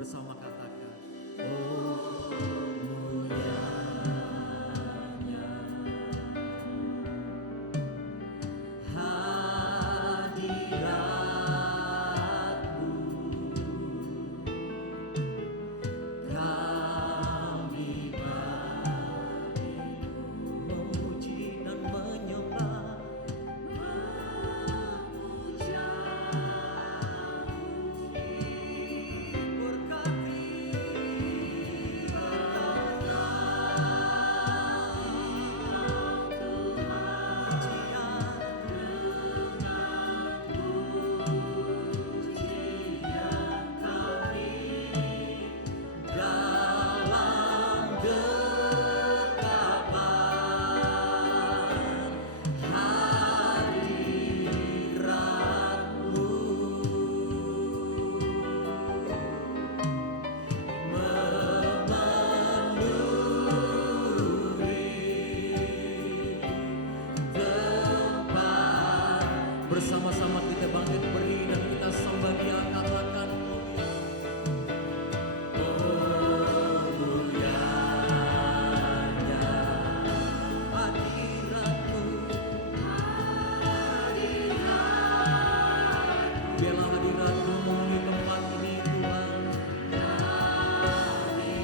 bersama katakan, oh mulianya hadiratmu, kami bagi memuji dan menyembah, memuja, bersama-sama kita bangkit berdiri dan kita sembah Dia, katakan oh mulianya hadiratmu, biarlah hadiratmu memenuhi tempat ini Tuhan.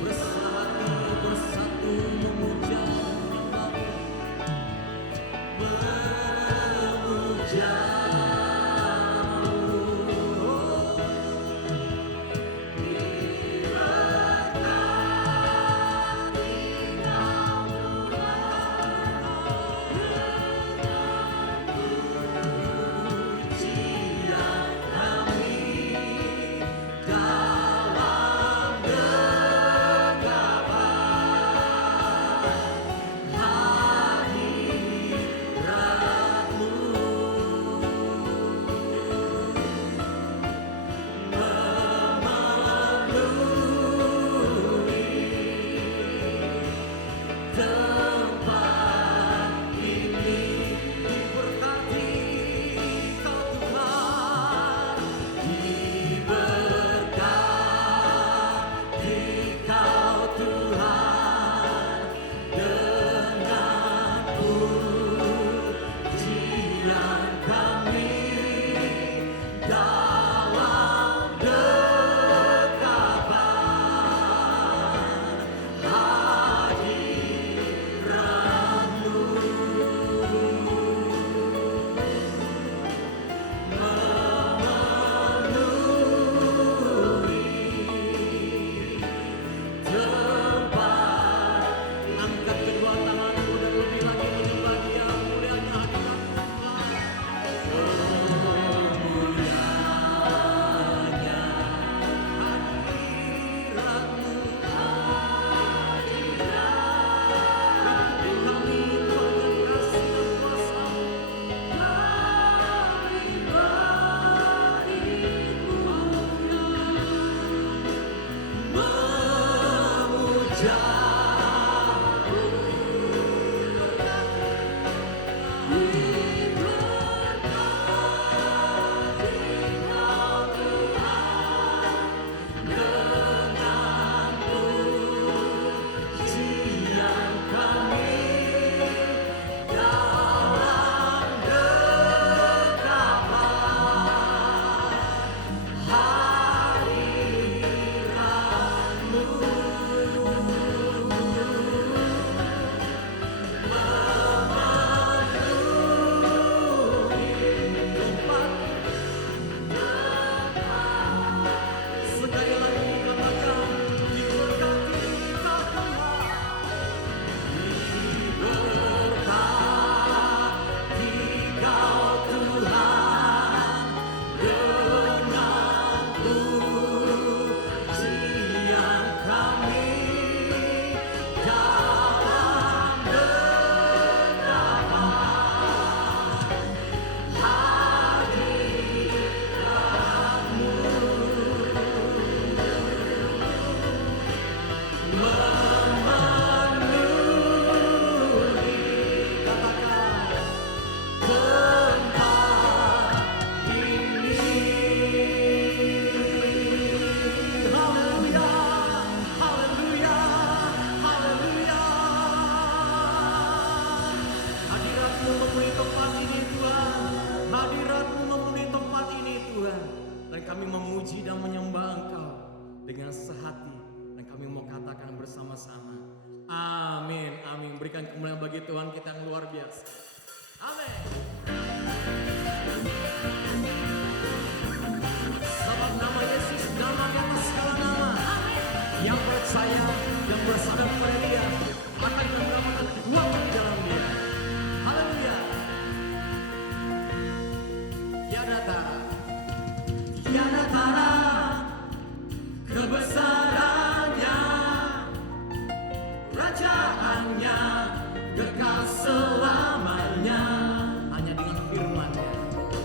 Bersatu bersatu memuja memuja. Kami kemuliaan bagi Tuhan kita yang luar biasa. Amin. Sebab nama Yesus nama di atas segala nama. Yang percaya dan bersandar kepada Dia akan mendapatkan kuat di dalam Dia. Haleluya. Tiada tara, tiada tara kebesarannya, kerajaannya kekal selamanya. Hanya dengan firman-Nya,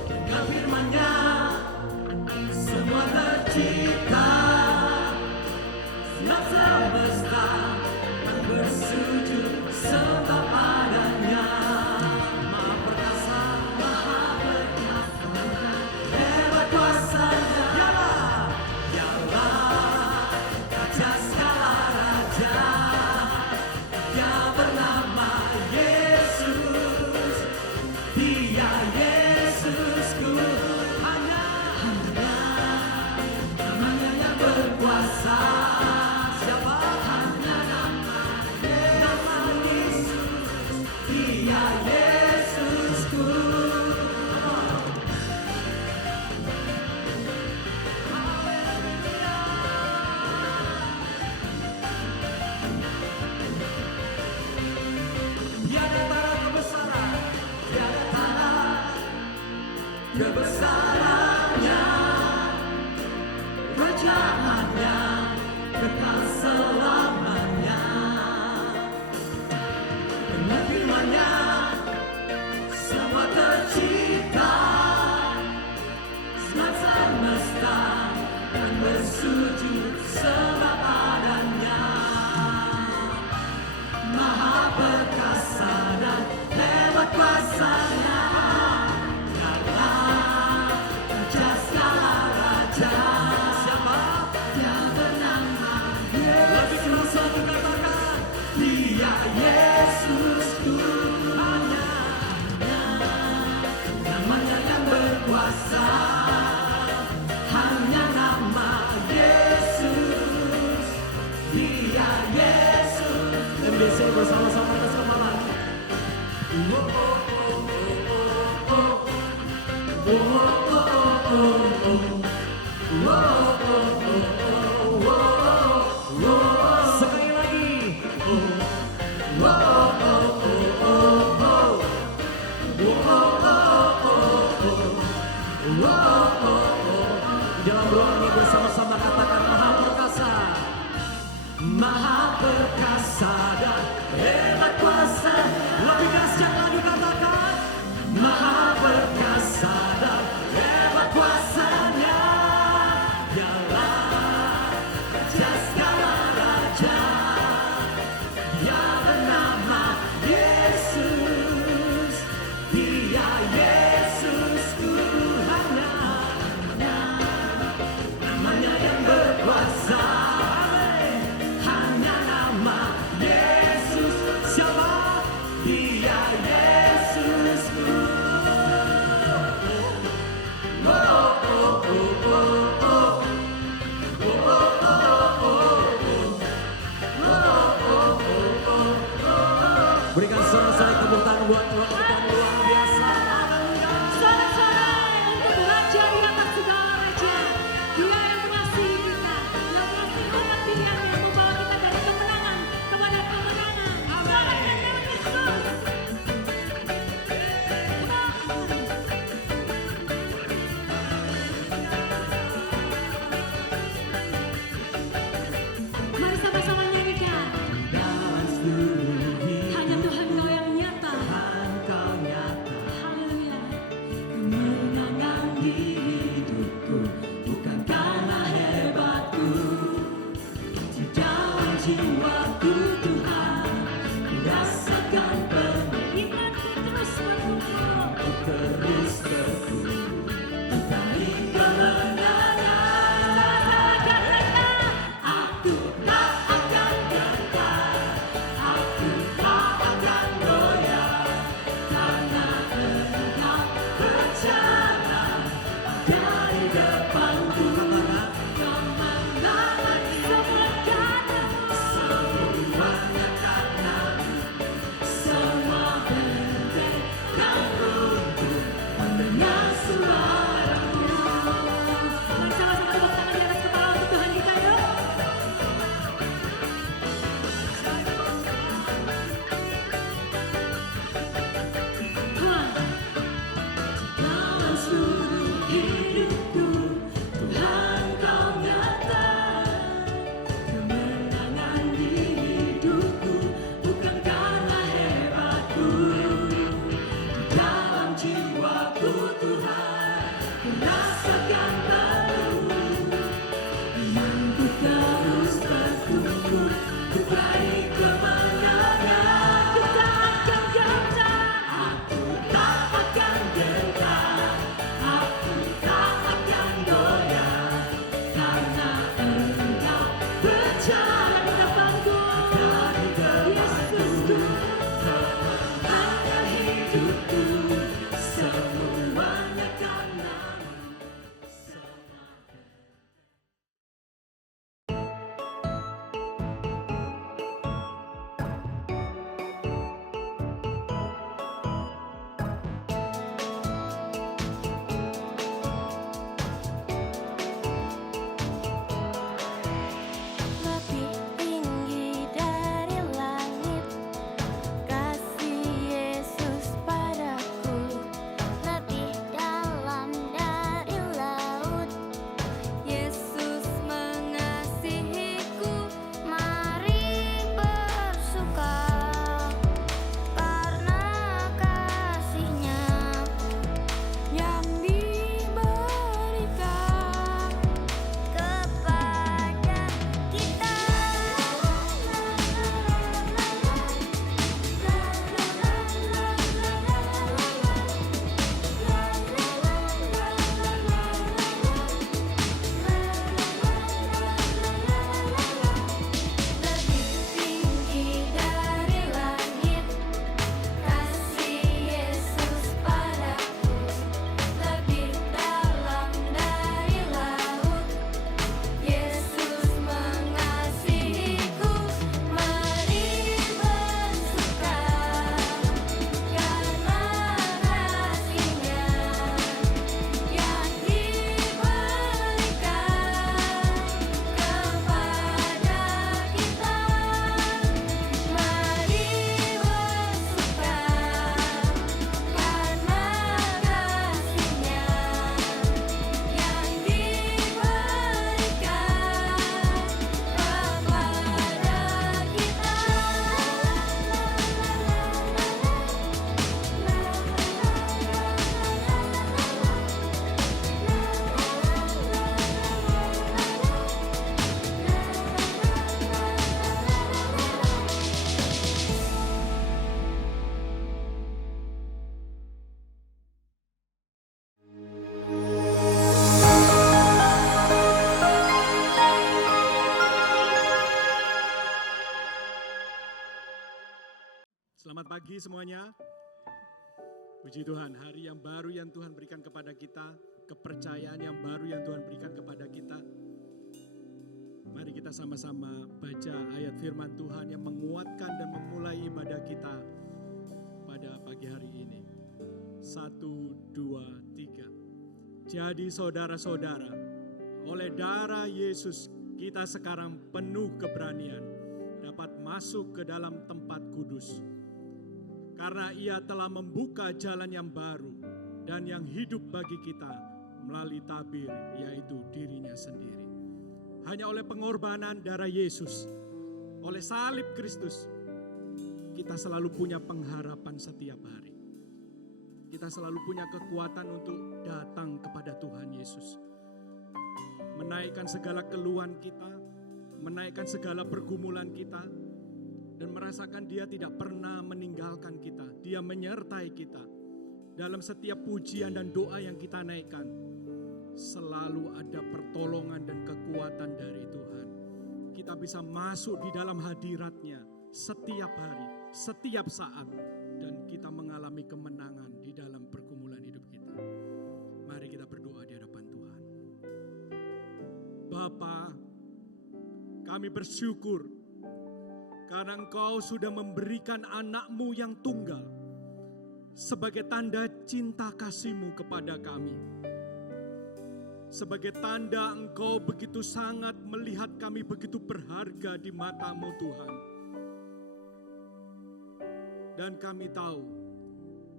dengan firman-Nya semua tercipta. Semesta semesta kan bersujud sembah padanya. Maha perkasa, maha perkasa, hebat kuasanya. Dialah raja segala raja, Dia bernama Yesus. Dia Yesusku, hanya namanya yang berkuasa. Siapa? Hanya nama Yesus. Dia Yesusku. Tiada tara kebesaran, tiada tara kebesarannya, kerajaannya kekal selamanya. Dengan firman-Nya semua tercipta. Semesta semesta kan bersujud sembah padanya. Maha perkasa dan hebat kuasanya. Dialah raja segala raja. Siapa? Dia bernama Yesus. Lebih keras lagi katakan, Dia Yesusku. Hanya namanya yang berkuasa. Hanya nama Yesus. Dia Yesus. Dan biasanya bersama-sama kita sama lagi. Oh, oh, oh, oh, oh. Oh, oh, oh, oh, oh. Oh, oh, oh, oh, oh. Sekali lagi. Oh, oh, oh, oh, oh, oh. Oh, oh, oh, oh, oh. Oh, oh, oh. Dalam ruang ini bersama-sama katakan Maha perkasa. Maha perkasa dan hebat kuasa. Lebih keras jangan dikatakan. Maha perkasa dan hebat kuasanya. Dialah raja segala raja. Dia bernama Yesus. Dia Yesusku. Hanya namanya yang berkuasa. Hanya nama Yesus. Siapa? Dia Yesusku. Oh, oh, oh, oh, oh. Oh, oh, oh, oh, oh. Oh, oh, oh, oh. Berikan sorak-sorai tepuk tangan buat Tuhan yang luar biasa. Haleluya. Sorak-sorai untuk Raja di atas segala raja. Dia yang mengasihi kita, yang mengasihi umat pilihannya, yang membawa kita dari kemenangan kepada kemenangan. Sorak dan nama Yesus. Mari sama-sama nyanyikan. Dalam seluruh hidup Hanya Tuhan Kau yang nyata. Kau nyata. Haleluya. Kemenangan di hidupku bukan karena hebatku, di dalam jiwaku Tuhan ku rasakan penuh. Imanku terus bertumbuh. Ku terus bertumbuh mencari kemenangan. Aku tak akan gentar, aku tak akan goyah, karena Engkau berjalan dari depanku. Kemenangan semuanya karena pagi semuanya. Puji Tuhan, hari yang baru yang Tuhan berikan kepada kita, kepercayaan yang baru yang Tuhan berikan kepada kita. Mari kita sama-sama baca ayat firman Tuhan yang menguatkan dan memulai ibadah kita pada pagi hari ini. 1, 2, 3. Jadi saudara-saudara, oleh darah Yesus kita sekarang penuh keberanian dapat masuk ke dalam tempat kudus. Karena ia telah membuka jalan yang baru dan yang hidup bagi kita melalui tabir, yaitu dirinya sendiri. Hanya oleh pengorbanan darah Yesus, oleh salib Kristus, kita selalu punya pengharapan setiap hari. Kita selalu punya kekuatan untuk datang kepada Tuhan Yesus. Menaikkan segala keluhan kita, menaikkan segala pergumulan kita, dan merasakan Dia tidak pernah meninggalkan kita. Dia menyertai kita. Dalam setiap pujian dan doa yang kita naikkan, selalu ada pertolongan dan kekuatan dari Tuhan. Kita bisa masuk di dalam hadirat-Nya setiap hari, setiap saat, dan kita mengalami kemenangan di dalam pergumulan hidup kita. Mari kita berdoa di hadapan Tuhan. Bapa, kami bersyukur karena Engkau sudah memberikan anak-Mu yang tunggal sebagai tanda cinta kasih-Mu kepada kami. Sebagai tanda Engkau begitu sangat melihat kami begitu berharga di mata-Mu Tuhan. Dan kami tahu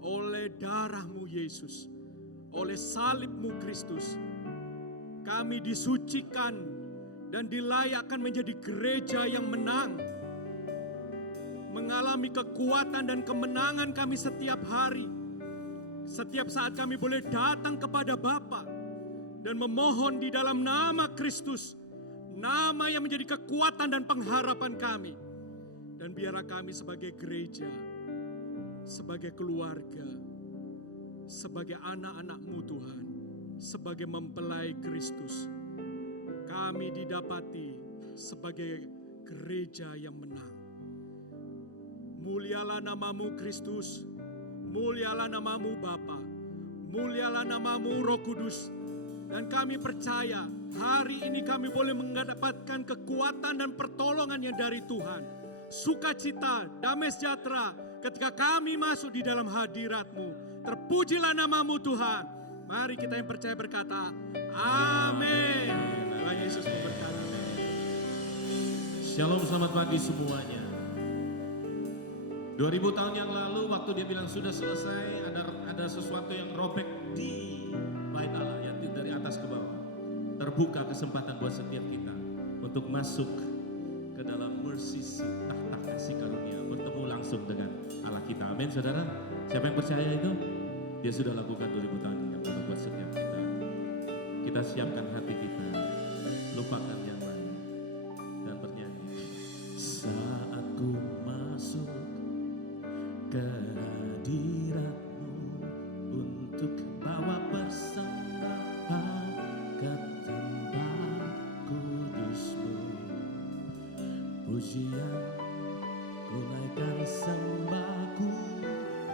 oleh darah-Mu Yesus, oleh salib-Mu Kristus, kami disucikan dan dilayakkan menjadi gereja yang menang. Mengalami kekuatan dan kemenangan kami setiap hari. Setiap saat kami boleh datang kepada Bapa dan memohon di dalam nama Kristus, nama yang menjadi kekuatan dan pengharapan kami. Dan biarlah kami sebagai gereja, sebagai keluarga, sebagai anak-anak-Mu Tuhan, sebagai mempelai Kristus, kami didapati sebagai gereja yang menang. Mulialah nama-Mu Kristus, mulialah nama-Mu Bapa, mulialah nama-Mu Roh Kudus. Dan kami percaya hari ini kami boleh mendapatkan kekuatan dan pertolongan yang dari Tuhan. Sukacita, damai sejahtera ketika kami masuk di dalam hadirat-Mu. Terpujilah nama-Mu Tuhan. Mari kita yang percaya berkata, amin. Tuhan Yesus memberkati. Shalom, selamat pagi semuanya. 2000 tahun yang lalu waktu dia bilang sudah selesai, ada sesuatu yang robek di bait Allah, yang dari atas ke bawah. Terbuka kesempatan buat setiap kita untuk masuk ke dalam mercy seat, tahta kasih karunia, bertemu langsung dengan Allah kita. Amin saudara. Siapa yang percaya itu? Dia sudah lakukan 2000 tahun yang lalu buat setiap kita. Kita siapkan hati kita, lupakan yang lain, dan bernyanyi. Saat ku masuk ke hadirat-Mu untuk bawa persembahan ke tempat kudus-Mu, pujian ku naikkan, sembah ku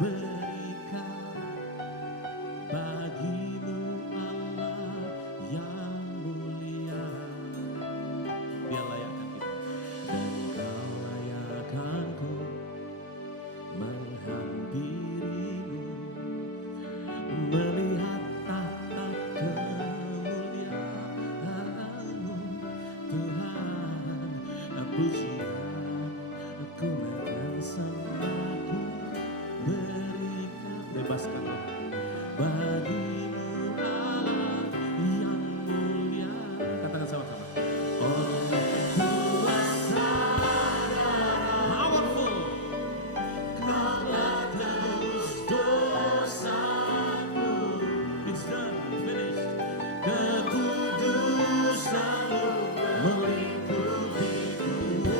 berikan bagi-Mu Allah yang mulia. Dia layakkan kita, dan Kau layakkanku menghampirimu, melihat tahta kemuliaan-Mu Tuhan. Pujian ku naikkan, sembahku berikan, bebaskanlah bagi-Mu Allah yang mulia. Katakan sama-sama. Oleh kuasa powerful, Kau telah tebus dosaku. It's done, finished. Kekudusan-Mu melingkupiku.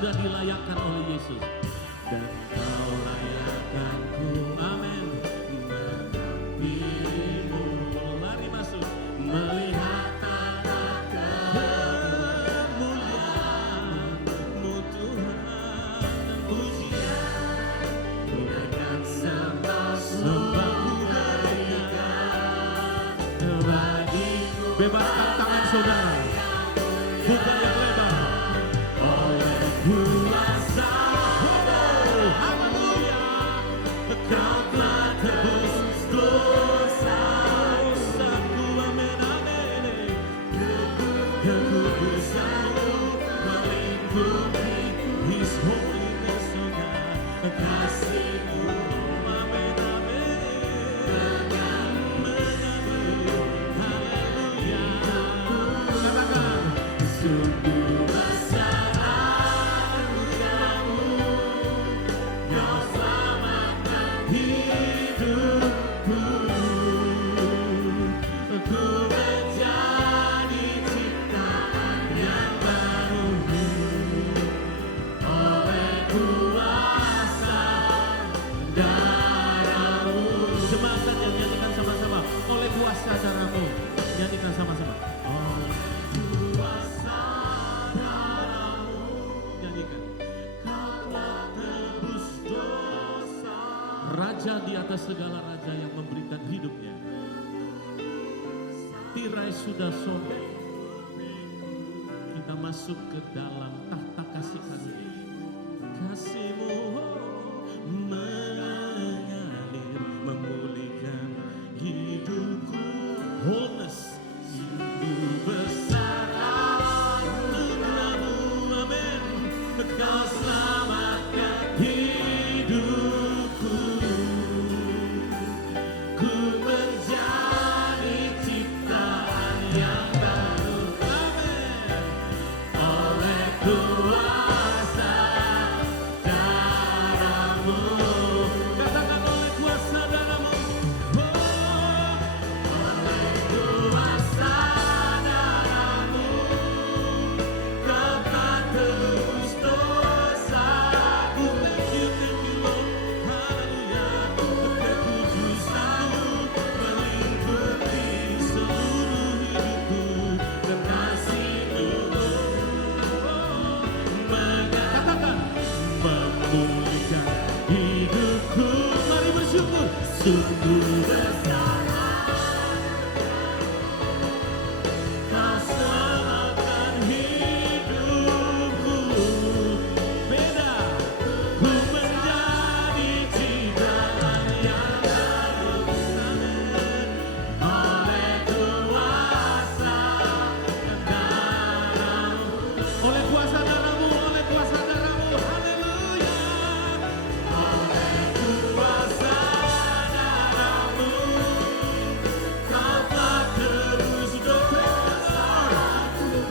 sudah dilayakkan oleh Yesus. Dan kau layakkanku, amin, mengasihimu. Mari masuk, melihat tata kemuliaan-Mu Tuhan, dan pujian berikan sembah berikan bagimu. Bebaskan tangan saudara, buka yang lebar. Oleh kuasa, haleluya, Kau telah tebus dosa-dosaku, amin, amin. Kekudusan-Mu melingkupi His holiness, oh God. Kasih-Mu, amin, amin. Mengalir, haleluya. Katakan, sungguh besar anugerah-Mu, Kau selamatkan hidupku. Ku menjadi ciptaan yang baru oleh kuasa darah-Mu. Jemaat saja nyanyikan sama-sama, oleh kuasa darah-Mu. Nyanyikan sama-sama, oleh kuasa darah-Mu. Nyanyikan, Kau telah tebus dosa. Raja di atas segala raja yang memberikan hidupnya. Tirai sudah sobek. Kita masuk ke dalam tahta kasih karunia. Kasih-Mu mengalir, memulihkan hidupku. Wholeness, sungguh besar anugerah-Mu, amin. Kau selamatkan hidupku. Ku menjadi ciptaan yang baru, amin. Oleh kuasa darah-Mu. Katakan, oleh kuasa darah-Mu. Oleh kuasa darah-Mu, Kau telah tebus dosaku. Thank you, Lord. Haleluya. Kekudusan-Mu melingkupi seluruh hidupku. Dan kasih-Mu mengatakan, memulihkan hidupku. Mari bersyukur. Sungguh besar Kau selamatkan hidupku. Beda, ku menjadi ciptaan yang baru, amin. Oleh kuasa darah-Mu, oleh kuasa darah-Mu, oleh kuasa darah-Mu, haleluya. Oleh kuasa darah-Mu, Kau telah tebus dosa.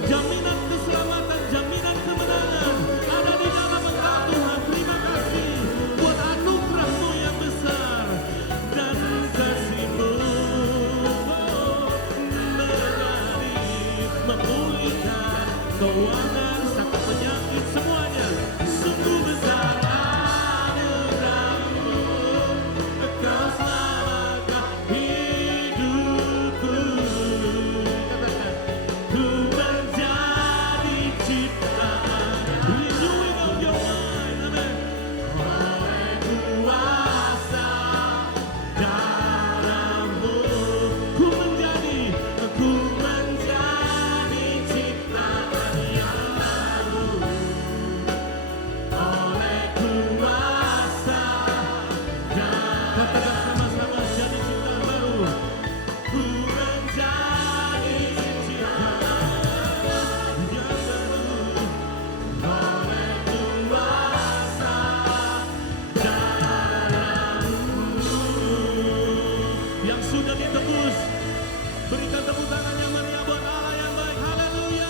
Jaminan keselamatan, jaminan kemenangan ada di dalam Engkau, Tuhan. Terima kasih buat anugerah-Mu yang besar dan kasih-Mu mengalir, memulihkan keuangan, sakit, penyakit, semuanya. Sungguh besar anugerah-Mu, Kau selamatkan hidupku. Katakan, ku menjadi ciptaan, renewing of your mind, amin. Oleh kuasa darah-Mu, ku menjadi ciptaan yang baru. Oleh kuasa darah, katakan sama-sama, jadi ciptaan baru. Ku menjadi ciptaan yang baru. Oleh kuasa darah-Mu yang sudah ditebus. Berikan tepuk tangan yang meriah buat Allah yang baik. Haleluya.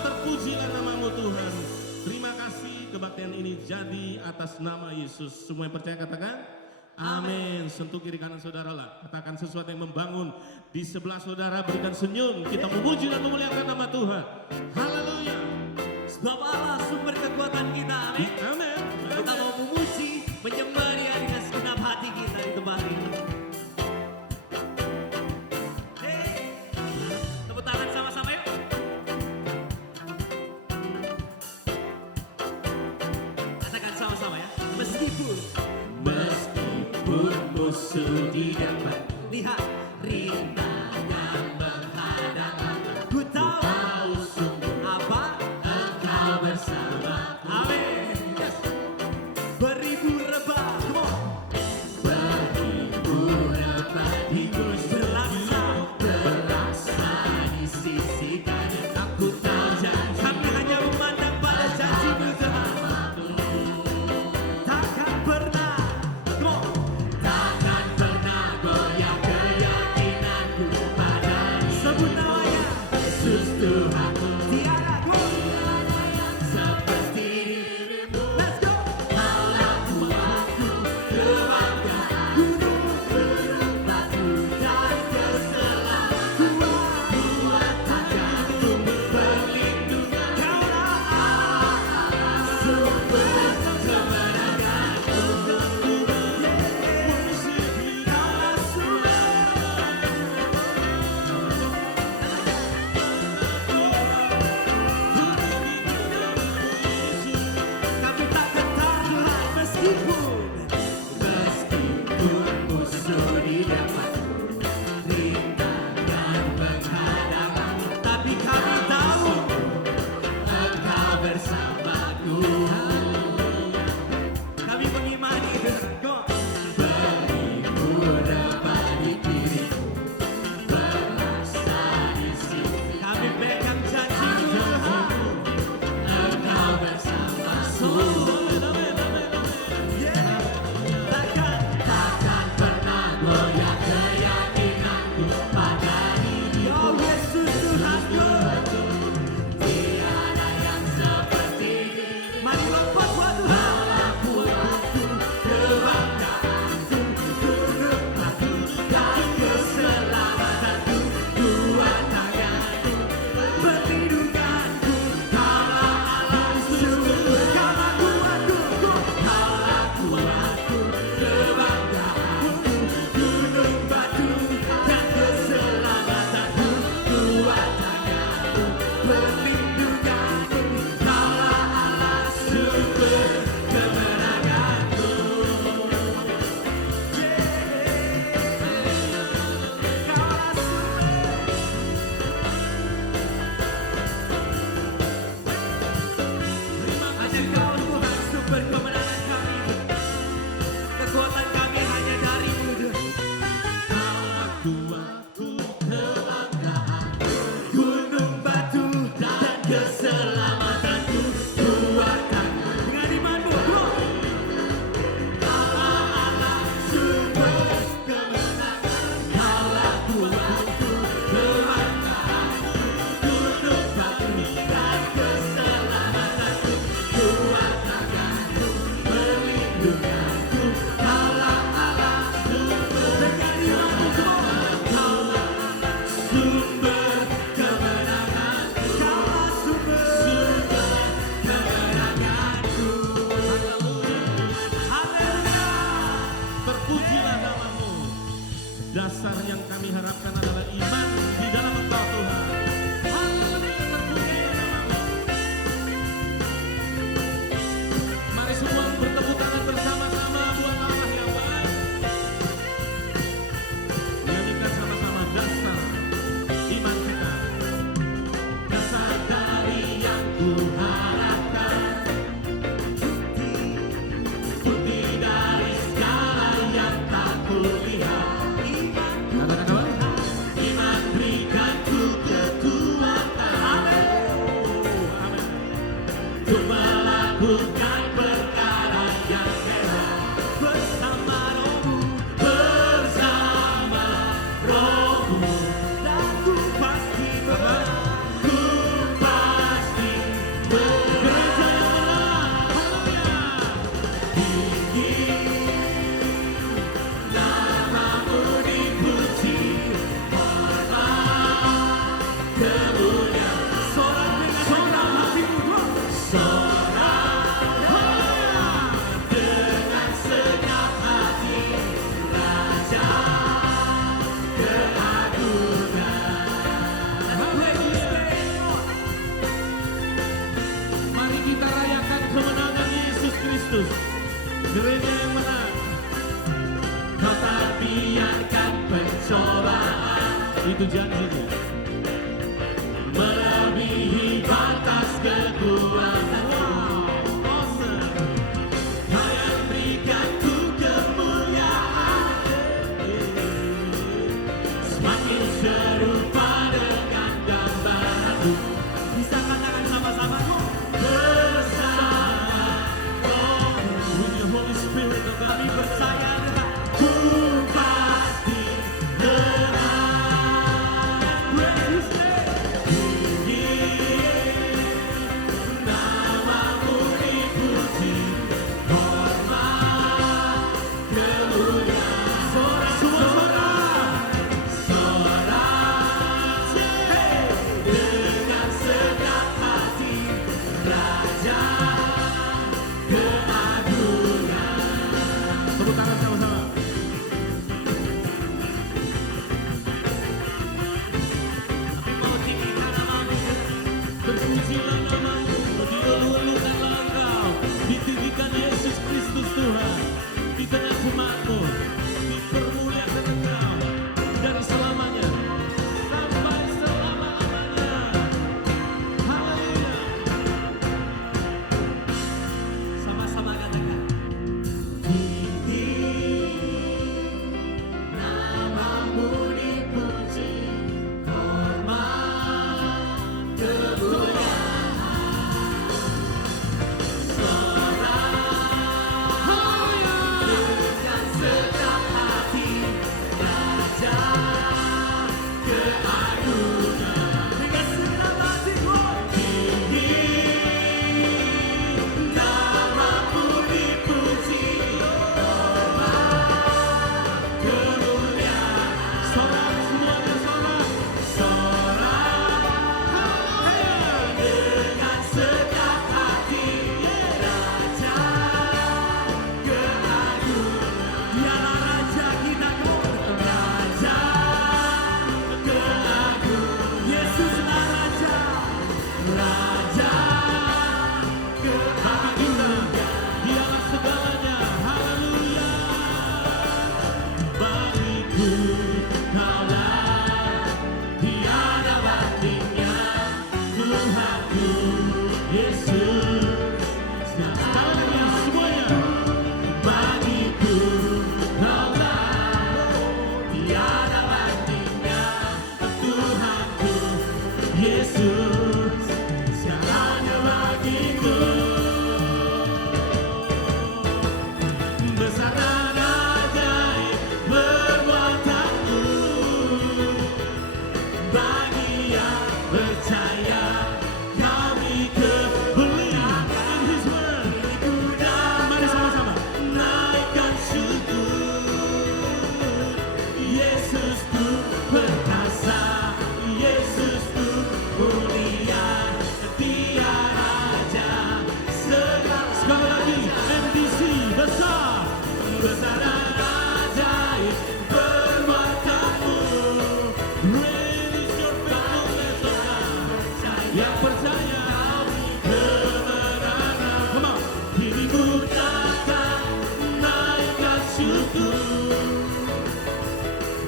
Terpujilah nama-Mu Tuhan. Terima kasih, kebaktian ini jadi atas nama Yesus. Semua yang percaya katakan amin. Sentuh kiri kanan saudara lah. Katakan sesuatu yang membangun di sebelah saudara. Berikan senyum. Kita memuji dan memuliakan nama Tuhan. Haleluya. Bapa Allah sumber kekuatan kita, amin. Amin. Kita mau memuji, menyembah Dia dengan segenap hati kita di tempat ini. Hey, tepuk tangan sama-sama yuk. Katakan sama-sama ya. Meskipun musuh di depan, lihat rintangan menghadap, ku tahu sungguh apa Engkau bersama. Amin. Yes. Beribu rebah, come on. Beribu rebah di berlaksa di sisi kanan. Aku tahu kami hanya memandang pada janji-Mu Tuhan. Takkan pernah, come on. Takkan pernah goyah keyakinanku pada sebut namanya Yesus Tuhanku. Tiada yang seperti dirimu. Let's go. Kaulah Tuhanku, kebanggaan, gunung batu dan keselamatan. Kuat tanganku, perlindungan. Kaulah Allah, sumber kemenanganku. Kaulah sumber. itu janjinya. Melebihi batas kekuatanku. Awesome. Kau yang berikanku kemuliaan, semakin serupa dengan gambaranmu. Bisa katakan sama-sama bersama. Oh, with the Holy Spirit of God, kami percaya dengan ku pasti menang. Praise His name. Tinggi namamu dipuji, hormat kemuliaan. Sorak-sorak, dengan segala hati, Raja keagungan. Tepuk tangan sama-sama. Mau tinggikan namamu, terpujilah namamu, dielulukanlah Engkau, ditinggikan Yesus Kristus Tuhan, di tengah jemaatmu, dipermuliakan Engkau dari selamanya sampai selama-lamanya. Haleluya. Sama-sama katakan. Namamu dipuji, hormat kemuliaan. Dengan segenap hati, Raja keagungan. Dengan segenap hati, tinggi namamu dipuji, kemuliaan. Sorak semuanya, sorak. Dengan segenap hati, Raja keagungan. Dialah Raja kita, Raja keagungan. Yesuslah Raja, Raja keagungan. Dialah segalanya. Haleluya. Bagiku Kaulah tiada bandingnya, Tuhanku Yesus. Sekali lagi semuanya. Bagiku Kaulah tiada bandingnya, Tuhanku Yesus. Segalanya bagiku. Besar dan ajaib perbuatanmu, bagi yang percaya kami kemuliaan. In His word, mari sama-sama naikkan syukur. Yesusku perkasa, Yesusku mulia, Dia Raja segala. Sekali lagi, MDC besar, besar dan ajaib perbuatanmu. Great is your faithfulness, O God. Yang percaya kemenangan. Come on. Diriku takkan naikkan syukur.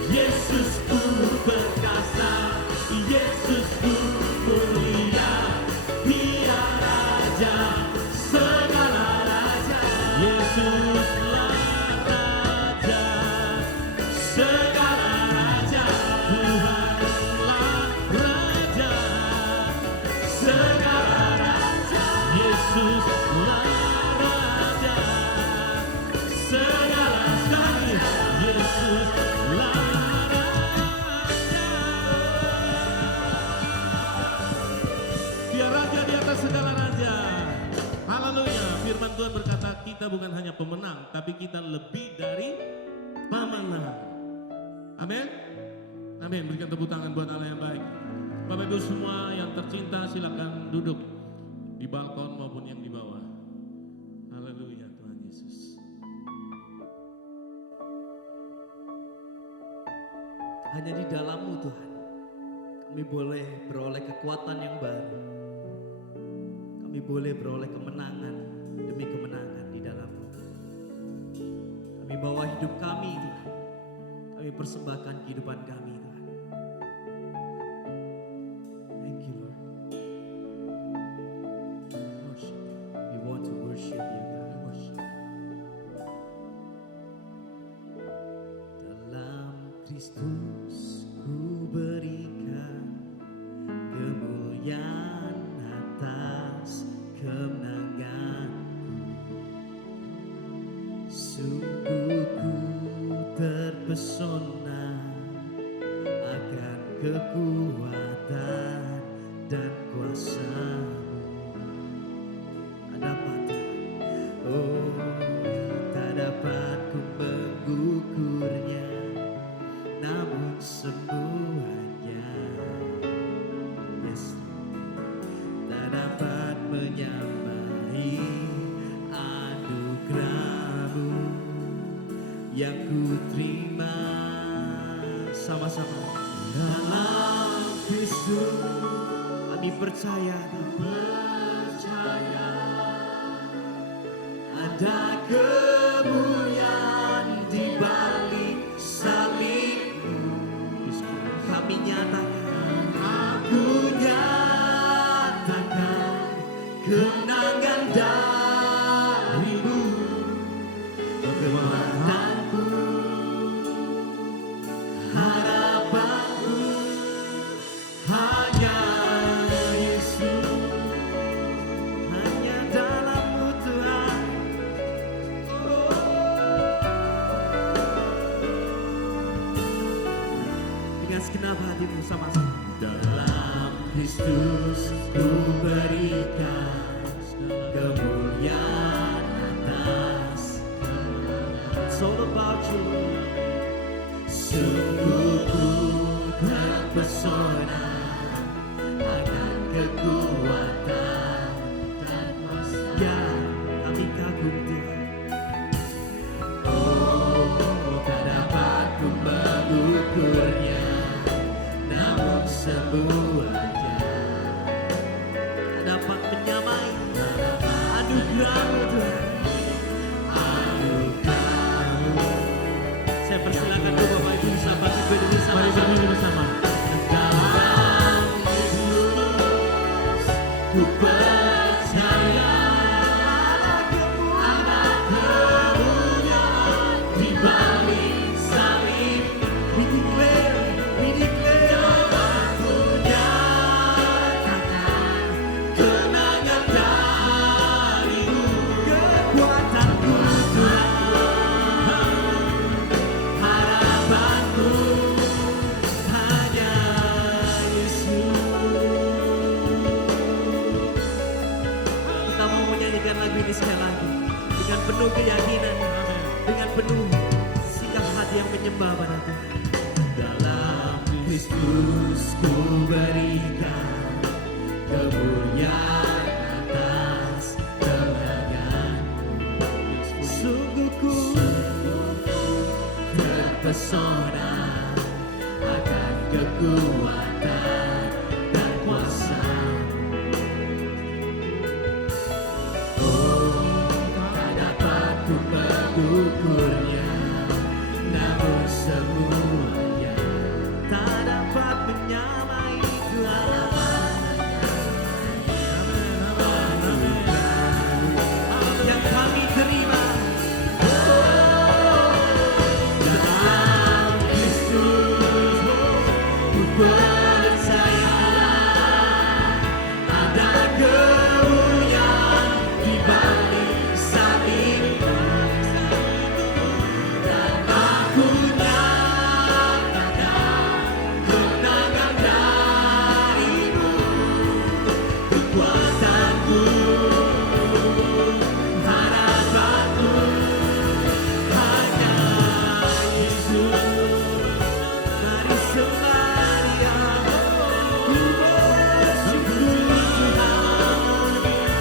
Yesusku perkasa, Yesusku mulia, Dia Raja segala raja. Yesuslah Raja segala raja. Tuhanlah Raja segala raja. Yesuslah Raja segala sekali. Yesuslah Raja. Dia Raja di atas segala raja. Haleluya. Firman Tuhan berkata kita bukan hanya pemenang, tapi kita lebih dari pemenang. Amin. Amin. Berikan tepuk tangan buat Allah yang baik. Bapak Ibu semua yang tercinta, silakan duduk di balkon maupun yang di bawah. Haleluya Tuhan Yesus. Hanya di dalam-Mu Tuhan, kami boleh beroleh kekuatan yang baru. Kami boleh beroleh kemenangan demi kemenangan di dalam-Mu. Kami bawa hidup kami Tuhan. Kami persembahkan kehidupan kami Tuhan. kekuatan dan kuasa-Mu. Tak dapat, oh tak dapat ku mengukurnya, namun semuanya, yes, tak dapat menyamai anugerah-Mu yang ku terima. Sama-sama dalam Kristus kami percaya, ada kemuliaan di balik salib-Mu. Kami nyatakan, aku nyatakan kemenangan dari-Mu. Kekuatanku, harapanku hanya Yesus, hanya dalam-Mu Tuhan. Dengan segenap hatimu sama-sama. Dalam Kristus ku berikan kemuliaan atas kemenangan. It's all about you, Lord. Sungguh ku terpesona akan kekuatan dan kuasa. Ya, kami kagum Tuhan. Oh, tak dapat ku mengukurnya, namun semuanya tak dapat menyamai anugerah-Mu Tuhan. Anugerah-Mu. Saya persilakan dulu Bapak Ibu bisa bangkit berdiri sama-sama. Mari berdiri bersama. Dalam Yesus ku percaya, ada kemuliaan di balik salib. We declare, aku nyatakan kemenangan dari-Mu. Kekuatanku Tuhan, harapanku hanya Yesus. Kita mau menyanyikan lagu ini sekali lagi dengan penuh keyakinan, dengan penuh sikap hati yang menyembah pada Tuhan. Dalam Kristus ku berikan kemuliaan atas kemenangan. Sungguh ku terpesona akan kekuatan dan kuasa. Oh, tak dapat ku mengukurnya, namun semuanya tak dapat menyamai Tuhan. Yang kami terima, dalam Kristus ku percaya, ada kemuliaan di balik salib, dan aku nyatakan kemenangan dari-Mu. Kekuatanku, harapanku hanya Yesus. Mari sembah Dia, ku bersyukur Tuhan,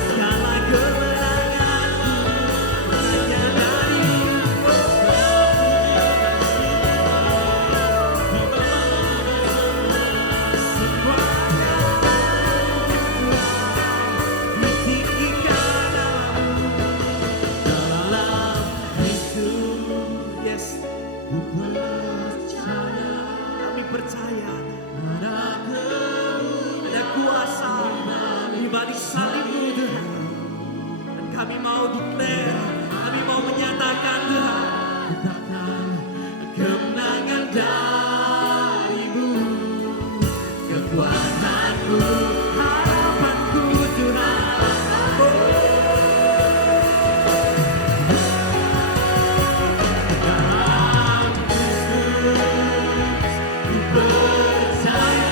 segala kemenanganku hanya dari-Mu. Semuanya ditinggikan dalam Kristus. Yes, ku percaya, kami percaya ada kuasa di balik salib-Mu Tuhan. Dan kami mau declare, kami mau menyatakan Tuhan, kemenangan dari-Mu. Kekuatanku, harapanku Tuhan. Dalam Kristus ku percaya,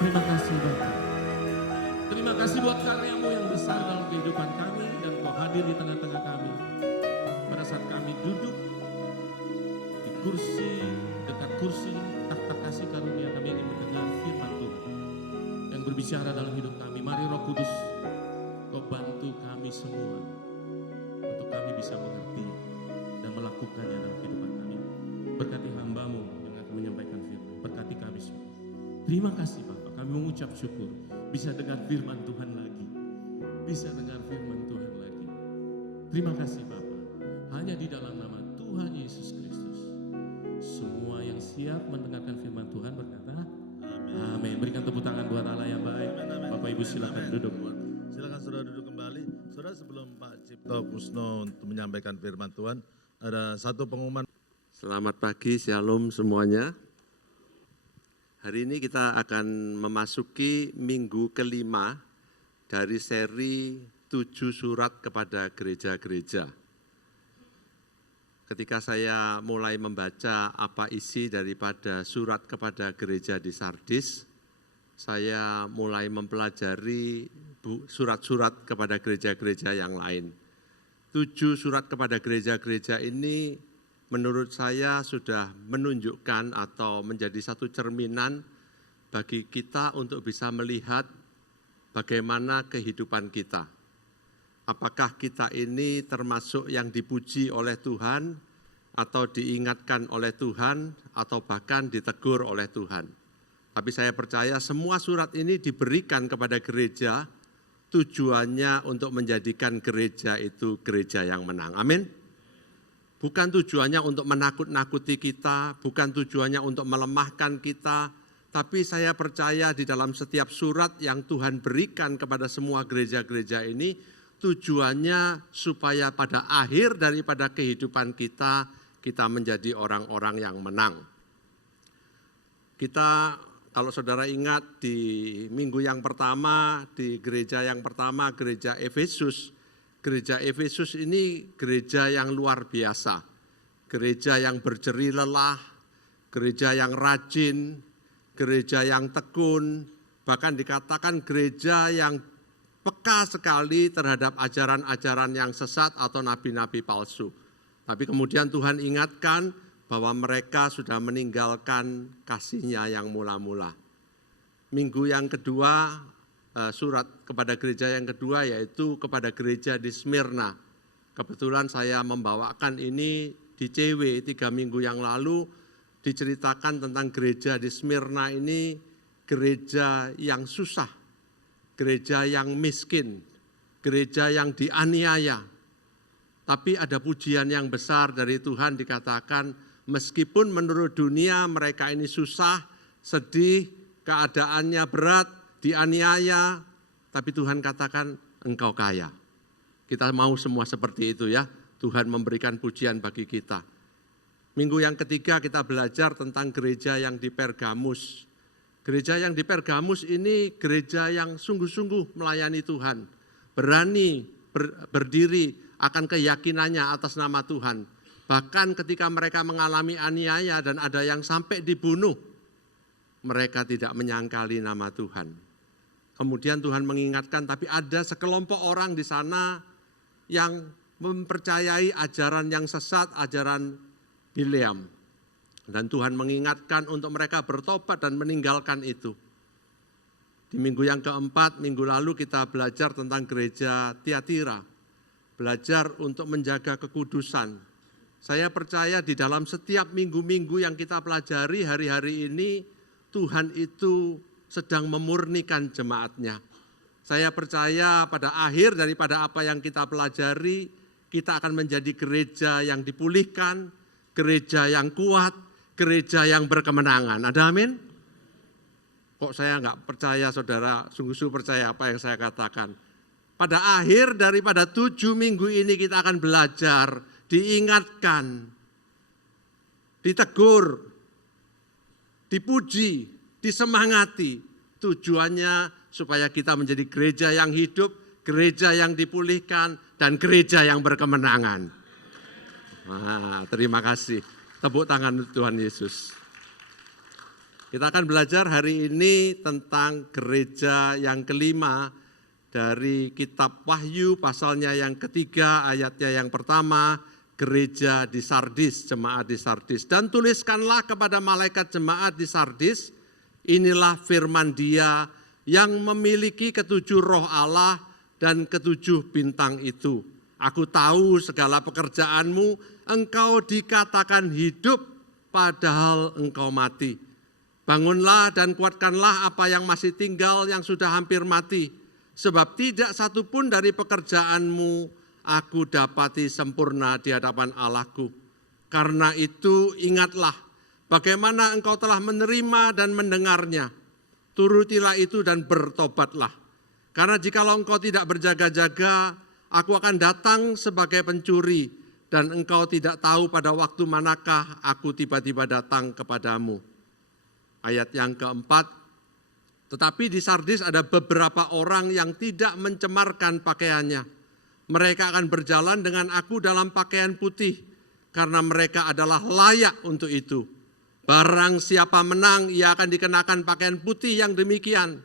Terima kasih Bapak. Terima kasih buat karya-Mu yang besar dalam kehidupan kami dan Kau hadir di tengah-tengah kami. Pada saat kami duduk di kursi, dekat kursi takhta kasih karunia, kami ingin mendengar firman Tuhan yang berbicara dalam hidup kami. Mari Roh Kudus, Kau bantu kami semua untuk kami bisa mengerti dan melakukannya dalam kehidupan kami. Berkati hamba-Mu yang akan menyampaikan firman. Berkati kami semua. Terima kasih Bapak, kami mengucap syukur bisa dengar firman Tuhan lagi. Bisa dengar firman Tuhan lagi. Terima kasih Bapak, hanya di dalam nama Tuhan Yesus Kristus. Semua yang siap mendengarkan firman Tuhan berkata, amin. Berikan tepuk tangan buat Allah yang baik. Bapak Ibu silakan duduk. Silakan saudara duduk kembali. Saudara, sebelum Pak Cipto Kusno untuk menyampaikan firman Tuhan, ada satu pengumuman. Selamat pagi, shalom semuanya. Hari ini kita akan memasuki minggu kelima dari seri 7 surat kepada gereja-gereja. Ketika saya mulai membaca apa isi daripada surat kepada gereja di Sardis, saya mulai mempelajari surat-surat kepada gereja-gereja yang lain. 7 surat kepada gereja-gereja ini menurut saya sudah menunjukkan atau menjadi satu cerminan bagi kita untuk bisa melihat bagaimana kehidupan kita. Apakah kita ini termasuk yang dipuji oleh Tuhan atau diingatkan oleh Tuhan atau bahkan ditegur oleh Tuhan. Tapi saya percaya semua surat ini diberikan kepada gereja tujuannya untuk menjadikan gereja itu gereja yang menang. Amin. Bukan tujuannya untuk menakut-nakuti kita, bukan tujuannya untuk melemahkan kita, tapi saya percaya di dalam setiap surat yang Tuhan berikan kepada semua gereja-gereja ini, tujuannya supaya pada akhir daripada kehidupan kita, kita menjadi orang-orang yang menang. Kita, kalau saudara ingat di minggu yang pertama, di gereja yang pertama, gereja Efesus, gereja Efesus ini gereja yang luar biasa, gereja yang berjeri lelah, gereja yang rajin, gereja yang tekun, bahkan dikatakan gereja yang peka sekali terhadap ajaran-ajaran yang sesat atau nabi-nabi palsu. Tapi kemudian Tuhan ingatkan bahwa mereka sudah meninggalkan kasih-Nya yang mula-mula. Minggu yang kedua, surat kepada gereja yang kedua yaitu kepada gereja di Smyrna. Kebetulan saya membawakan ini di CW 3 minggu yang lalu, diceritakan tentang gereja di Smyrna ini gereja yang susah, gereja yang miskin, gereja yang dianiaya. Tapi ada pujian yang besar dari Tuhan, dikatakan meskipun menurut dunia mereka ini susah, sedih, keadaannya berat, dianiaya, tapi Tuhan katakan engkau kaya. Kita mau semua seperti itu ya, Tuhan memberikan pujian bagi kita. Minggu yang ketiga kita belajar tentang gereja yang di Pergamus. Gereja yang di Pergamus ini gereja yang sungguh-sungguh melayani Tuhan, berani berdiri akan keyakinannya atas nama Tuhan. Bahkan ketika mereka mengalami aniaya dan ada yang sampai dibunuh, mereka tidak menyangkali nama Tuhan. Kemudian Tuhan mengingatkan, tapi ada sekelompok orang di sana yang mempercayai ajaran yang sesat, ajaran Bileam. Dan Tuhan mengingatkan untuk mereka bertobat dan meninggalkan itu. Di minggu yang keempat, minggu lalu kita belajar tentang gereja Tiatira. Belajar untuk menjaga kekudusan. Saya percaya di dalam setiap minggu-minggu yang kita pelajari hari-hari ini, Tuhan itu sedang memurnikan jemaatnya. Saya percaya pada akhir daripada apa yang kita pelajari, kita akan menjadi gereja yang dipulihkan, gereja yang kuat, gereja yang berkemenangan. Ada amin? Kok saya nggak percaya saudara, sungguh-sungguh percaya apa yang saya katakan. Pada akhir daripada 7 minggu ini kita akan belajar, diingatkan, ditegur, dipuji, disemangati. Tujuannya supaya kita menjadi gereja yang hidup, gereja yang dipulihkan, dan gereja yang berkemenangan. Terima kasih. Tepuk tangan untuk Tuhan Yesus. Kita akan belajar hari ini tentang gereja yang kelima dari kitab Wahyu pasalnya yang ketiga ayatnya yang pertama, gereja di Sardis, jemaat di Sardis. Dan tuliskanlah kepada malaikat jemaat di Sardis, inilah firman Dia yang memiliki ketujuh roh Allah dan ketujuh bintang itu. Aku tahu segala pekerjaanmu, engkau dikatakan hidup padahal engkau mati. Bangunlah dan kuatkanlah apa yang masih tinggal yang sudah hampir mati. Sebab tidak satu pun dari pekerjaanmu aku dapati sempurna di hadapan Allahku. Karena itu ingatlah bagaimana engkau telah menerima dan mendengarnya. Turutilah itu dan bertobatlah. Karena jikalau engkau tidak berjaga-jaga, aku akan datang sebagai pencuri. Dan engkau tidak tahu pada waktu manakah aku tiba-tiba datang kepadamu. Ayat yang keempat, tetapi di Sardis ada beberapa orang yang tidak mencemarkan pakaiannya. Mereka akan berjalan dengan aku dalam pakaian putih, karena mereka adalah layak untuk itu. Barang siapa menang, ia akan dikenakan pakaian putih yang demikian.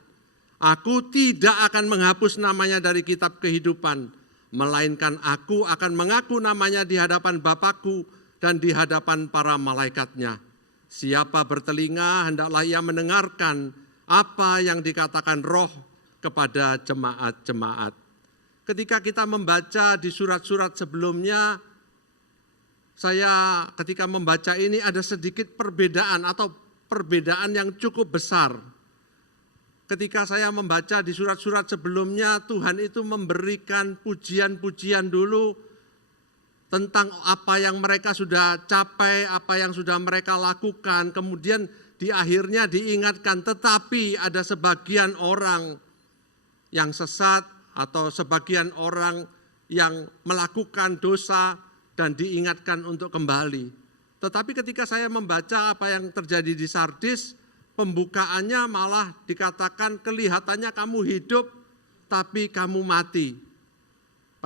Aku tidak akan menghapus namanya dari kitab kehidupan, melainkan aku akan mengaku namanya di hadapan Bapakku dan di hadapan para malaikatnya. Siapa bertelinga, hendaklah ia mendengarkan apa yang dikatakan Roh kepada jemaat-jemaat. Ketika kita membaca di surat-surat sebelumnya, saya ketika membaca ini ada sedikit perbedaan atau perbedaan yang cukup besar. Ketika saya membaca di surat-surat sebelumnya, Tuhan itu memberikan pujian-pujian dulu tentang apa yang mereka sudah capai, apa yang sudah mereka lakukan. Kemudian di akhirnya diingatkan, tetapi ada sebagian orang yang sesat atau sebagian orang yang melakukan dosa dan diingatkan untuk kembali. Tetapi ketika saya membaca apa yang terjadi di Sardis, pembukaannya malah dikatakan kelihatannya kamu hidup tapi kamu mati.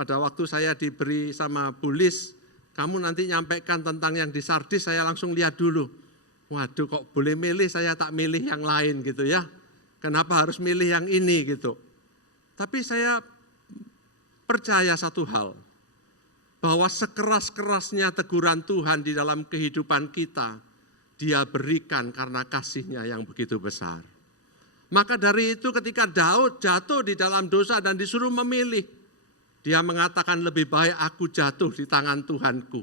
Pada waktu saya diberi sama Bulis, kamu nanti nyampaikan tentang yang di Sardis, saya langsung lihat dulu. Waduh, kok boleh milih, saya tak milih yang lain gitu ya. Kenapa harus milih yang ini gitu. Tapi saya percaya satu hal, bahwa sekeras-kerasnya teguran Tuhan di dalam kehidupan kita, Dia berikan karena kasih-Nya yang begitu besar. Maka dari itu ketika Daud jatuh di dalam dosa dan disuruh memilih, dia mengatakan lebih baik aku jatuh di tangan Tuhanku.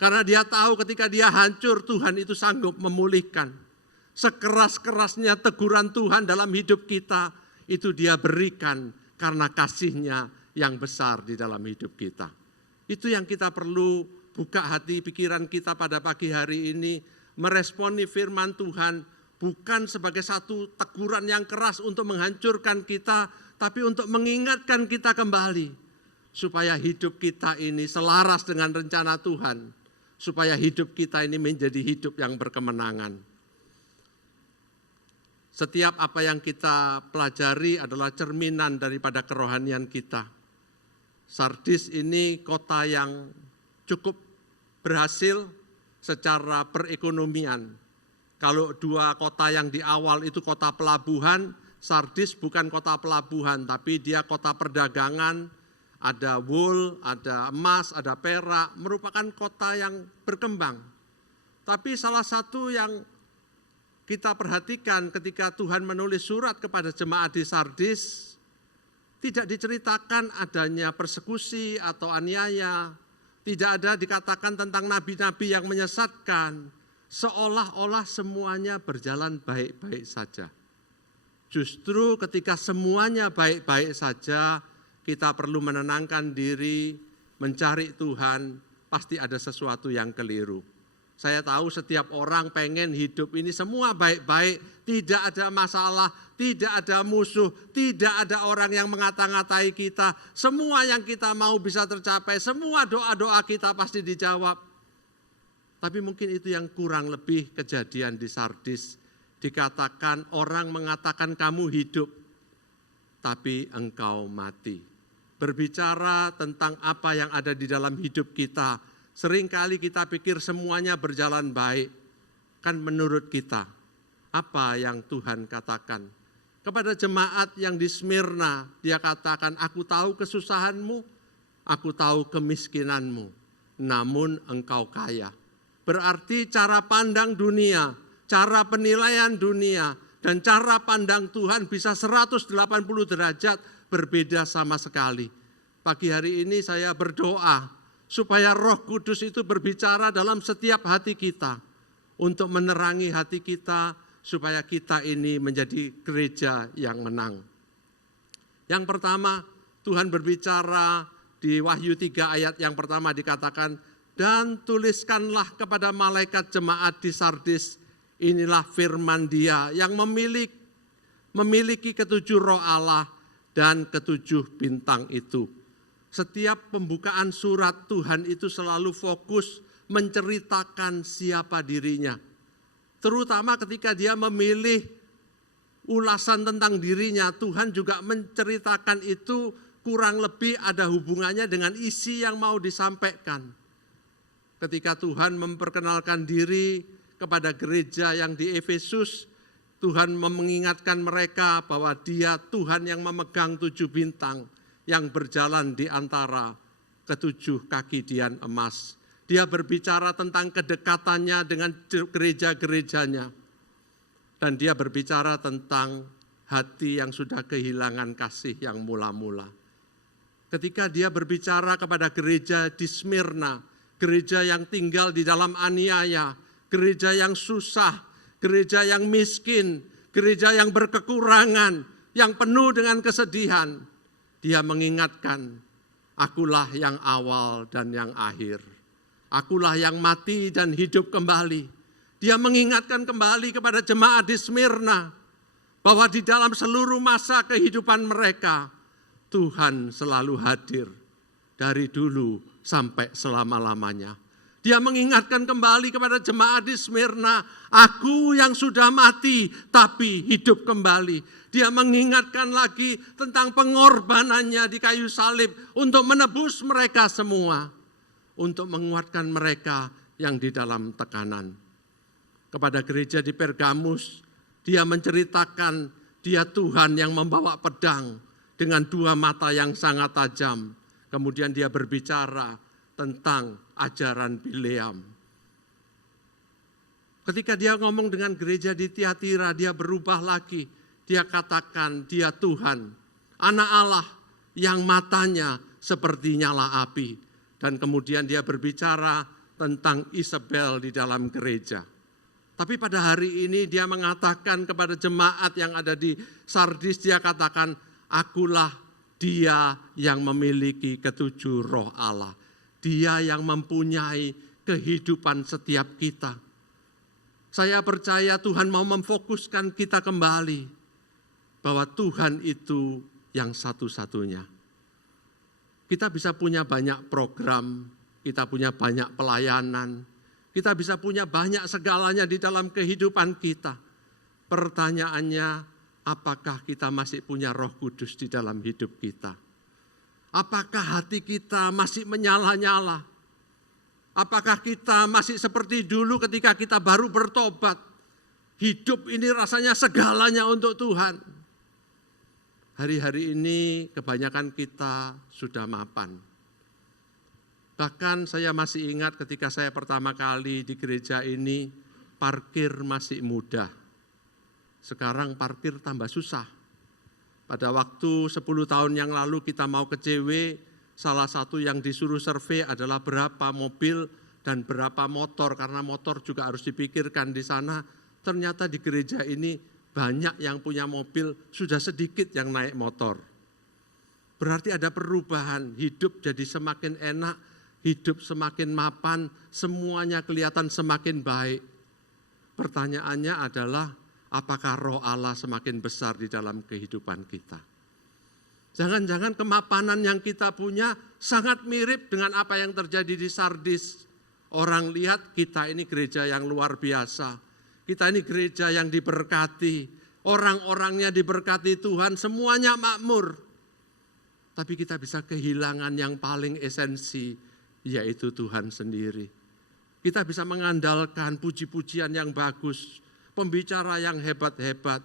Karena dia tahu ketika dia hancur, Tuhan itu sanggup memulihkan. Sekeras-kerasnya teguran Tuhan dalam hidup kita, itu Dia berikan karena kasih-Nya yang besar di dalam hidup kita. Itu yang kita perlu buka hati pikiran kita pada pagi hari ini, meresponi firman Tuhan, bukan sebagai satu teguran yang keras untuk menghancurkan kita, tapi untuk mengingatkan kita kembali. Supaya hidup kita ini selaras dengan rencana Tuhan. Supaya hidup kita ini menjadi hidup yang berkemenangan. Setiap apa yang kita pelajari adalah cerminan daripada kerohanian kita. Sardis ini kota yang cukup berhasil secara perekonomian. Kalau dua kota yang di awal itu kota pelabuhan, Sardis bukan kota pelabuhan, tapi dia kota perdagangan. Ada wool, ada emas, ada perak, merupakan kota yang berkembang. Tapi salah satu yang kita perhatikan ketika Tuhan menulis surat kepada jemaat di Sardis, tidak diceritakan adanya persekusi atau aniaya, tidak ada dikatakan tentang nabi-nabi yang menyesatkan, seolah-olah semuanya berjalan baik-baik saja. Justru ketika semuanya baik-baik saja, kita perlu menenangkan diri, mencari Tuhan, pasti ada sesuatu yang keliru. Saya tahu setiap orang pengen hidup ini semua baik-baik, tidak ada masalah, tidak ada musuh, tidak ada orang yang mengata-ngatai kita. Semua yang kita mau bisa tercapai, semua doa-doa kita pasti dijawab. Tapi mungkin itu yang kurang lebih kejadian di Sardis. Dikatakan orang mengatakan kamu hidup, tapi engkau mati. Berbicara tentang apa yang ada di dalam hidup kita. Seringkali kita pikir semuanya berjalan baik. Kan menurut kita, apa yang Tuhan katakan? Kepada jemaat yang di Smyrna, dia katakan, aku tahu kesusahanmu, aku tahu kemiskinanmu, namun engkau kaya. Berarti cara pandang dunia, cara penilaian dunia, dan cara pandang Tuhan bisa 180 derajat berbeda sama sekali. Pagi hari ini saya berdoa, supaya Roh Kudus itu berbicara dalam setiap hati kita untuk menerangi hati kita supaya kita ini menjadi gereja yang menang. Yang pertama, Tuhan berbicara di Wahyu 3 ayat yang pertama dikatakan, dan tuliskanlah kepada malaikat jemaat di Sardis, inilah firman Dia yang memiliki ketujuh roh Allah dan ketujuh bintang itu. Setiap pembukaan surat Tuhan itu selalu fokus menceritakan siapa dirinya. Terutama ketika dia memilih ulasan tentang dirinya, Tuhan juga menceritakan itu kurang lebih ada hubungannya dengan isi yang mau disampaikan. Ketika Tuhan memperkenalkan diri kepada gereja yang di Efesus, Tuhan mengingatkan mereka bahwa Dia Tuhan yang memegang 7 bintang, yang berjalan di antara ketujuh kaki dian emas. Dia berbicara tentang kedekatannya dengan gereja-gerejanya. Dan dia berbicara tentang hati yang sudah kehilangan kasih yang mula-mula. Ketika dia berbicara kepada gereja di Smyrna, gereja yang tinggal di dalam aniaya, gereja yang susah, gereja yang miskin, gereja yang berkekurangan, yang penuh dengan kesedihan. Dia mengingatkan, akulah yang awal dan yang akhir. Akulah yang mati dan hidup kembali. Dia mengingatkan kembali kepada jemaat di Smyrna, bahwa di dalam seluruh masa kehidupan mereka, Tuhan selalu hadir dari dulu sampai selama-lamanya. Dia mengingatkan kembali kepada jemaat di Smyrna, aku yang sudah mati tapi hidup kembali. Dia mengingatkan lagi tentang pengorbanannya di kayu salib untuk menebus mereka semua. Untuk menguatkan mereka yang di dalam tekanan. Kepada gereja di Pergamus, dia menceritakan dia Tuhan yang membawa pedang dengan 2 mata yang sangat tajam. Kemudian dia berbicara tentang ajaran Bileam. Ketika dia ngomong dengan gereja di Tiatira, dia berubah lagi. Dia katakan dia Tuhan, anak Allah yang matanya seperti nyala api. Dan kemudian dia berbicara tentang Isabel di dalam gereja. Tapi pada hari ini dia mengatakan kepada jemaat yang ada di Sardis, dia katakan, akulah dia yang memiliki ketujuh roh Allah. Dia yang mempunyai kehidupan setiap kita. Saya percaya Tuhan mau memfokuskan kita kembali bahwa Tuhan itu yang satu-satunya. Kita bisa punya banyak program, kita punya banyak pelayanan, kita bisa punya banyak segalanya di dalam kehidupan kita. Pertanyaannya, apakah kita masih punya Roh Kudus di dalam hidup kita? Apakah hati kita masih menyala-nyala? Apakah kita masih seperti dulu ketika kita baru bertobat? Hidup ini rasanya segalanya untuk Tuhan. Hari-hari ini kebanyakan kita sudah mapan. Bahkan saya masih ingat ketika saya pertama kali di gereja ini, parkir masih mudah. Sekarang parkir tambah susah. Pada waktu 10 tahun yang lalu kita mau ke CW, salah satu yang disuruh survei adalah berapa mobil dan berapa motor, karena motor juga harus dipikirkan di sana. Ternyata di gereja ini banyak yang punya mobil, sudah sedikit yang naik motor. Berarti ada perubahan, hidup jadi semakin enak, hidup semakin mapan, semuanya kelihatan semakin baik. Pertanyaannya adalah, apakah roh Allah semakin besar di dalam kehidupan kita? Jangan-jangan kemapanan yang kita punya sangat mirip dengan apa yang terjadi di Sardis. Orang lihat kita ini gereja yang luar biasa. Kita ini gereja yang diberkati. Orang-orangnya diberkati Tuhan, semuanya makmur. Tapi kita bisa kehilangan yang paling esensi, yaitu Tuhan sendiri. Kita bisa mengandalkan puji-pujian yang bagus, pembicara yang hebat-hebat.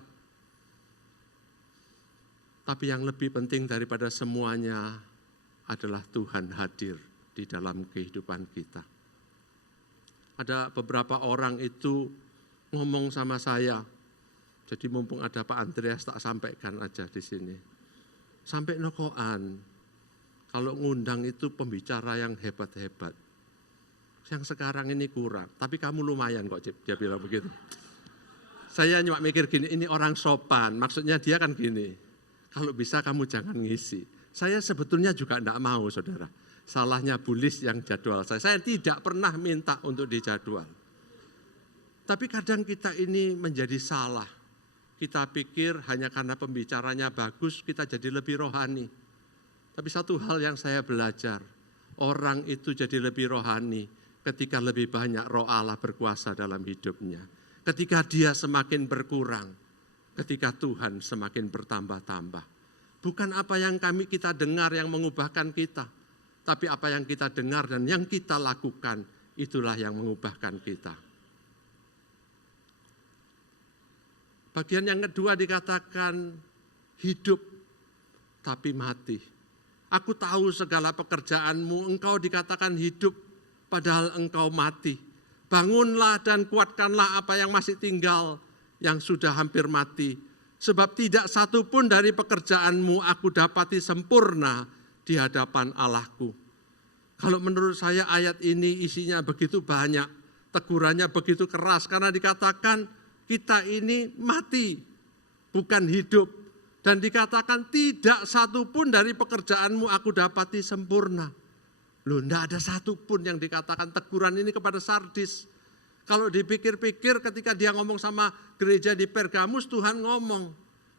Tapi yang lebih penting daripada semuanya adalah Tuhan hadir di dalam kehidupan kita. Ada beberapa orang itu ngomong sama saya, jadi mumpung ada Pak Andreas tak sampaikan aja di sini. Sampai nokoan, kalau ngundang itu pembicara yang hebat-hebat. Yang sekarang ini kurang, tapi kamu lumayan kok Cip, dia bilang begitu. Saya cuma mikir gini, ini orang sopan, maksudnya dia kan gini, kalau bisa kamu jangan ngisi. Saya sebetulnya juga enggak mau saudara, salahnya Bulis yang jadwal saya tidak pernah minta untuk dijadwal. Tapi kadang kita ini menjadi salah. Kita pikir hanya karena pembicaranya bagus, kita jadi lebih rohani. Tapi satu hal yang saya belajar, orang itu jadi lebih rohani ketika lebih banyak roh Allah berkuasa dalam hidupnya. Ketika dia semakin berkurang, ketika Tuhan semakin bertambah-tambah. Bukan apa yang kita dengar yang mengubahkan kita, tapi apa yang kita dengar dan yang kita lakukan, itulah yang mengubahkan kita. Bagian yang kedua dikatakan hidup tapi mati. Aku tahu segala pekerjaanmu, engkau dikatakan hidup padahal engkau mati. Bangunlah dan kuatkanlah apa yang masih tinggal, yang sudah hampir mati. Sebab tidak satu pun dari pekerjaanmu aku dapati sempurna di hadapan Allahku. Kalau menurut saya ayat ini isinya begitu banyak, tegurannya begitu keras karena dikatakan kita ini mati, bukan hidup. Dan dikatakan tidak satu pun dari pekerjaanmu aku dapati sempurna. Loh, tidak ada satu pun yang dikatakan teguran ini kepada Sardis. Kalau dipikir-pikir ketika dia ngomong sama gereja di Pergamus, Tuhan ngomong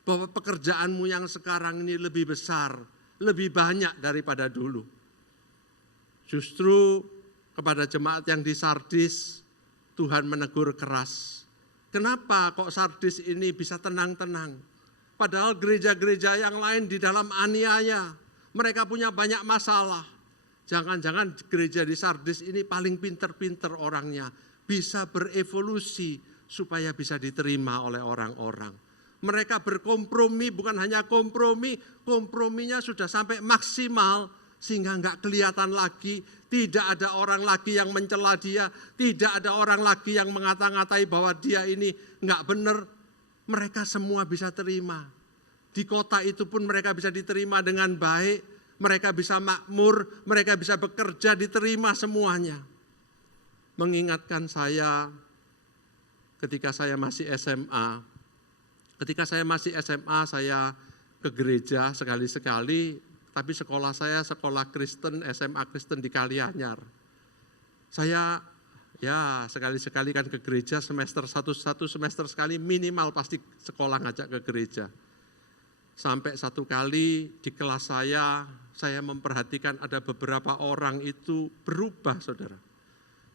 bahwa pekerjaanmu yang sekarang ini lebih besar, lebih banyak daripada dulu. Justru kepada jemaat yang di Sardis, Tuhan menegur keras. Kenapa kok Sardis ini bisa tenang-tenang? Padahal gereja-gereja yang lain di dalam aniaya, mereka punya banyak masalah. Jangan-jangan gereja di Sardis ini paling pinter-pinter orangnya, bisa berevolusi supaya bisa diterima oleh orang-orang. Mereka berkompromi, bukan hanya kompromi, komprominya sudah sampai maksimal sehingga enggak kelihatan lagi, tidak ada orang lagi yang mencela dia, tidak ada orang lagi yang mengata-ngatai bahwa dia ini enggak benar. Mereka semua bisa terima. Di kota itu pun mereka bisa diterima dengan baik, mereka bisa makmur, mereka bisa bekerja, diterima semuanya. Mengingatkan saya ketika saya masih SMA. Ketika saya masih SMA, saya ke gereja sekali-sekali, tapi sekolah saya sekolah Kristen, SMA Kristen di Kalianyar. Saya ya sekali-sekali kan ke gereja semester satu semester sekali minimal pasti sekolah ngajak ke gereja. Sampai satu kali di kelas saya memperhatikan ada beberapa orang itu berubah saudara.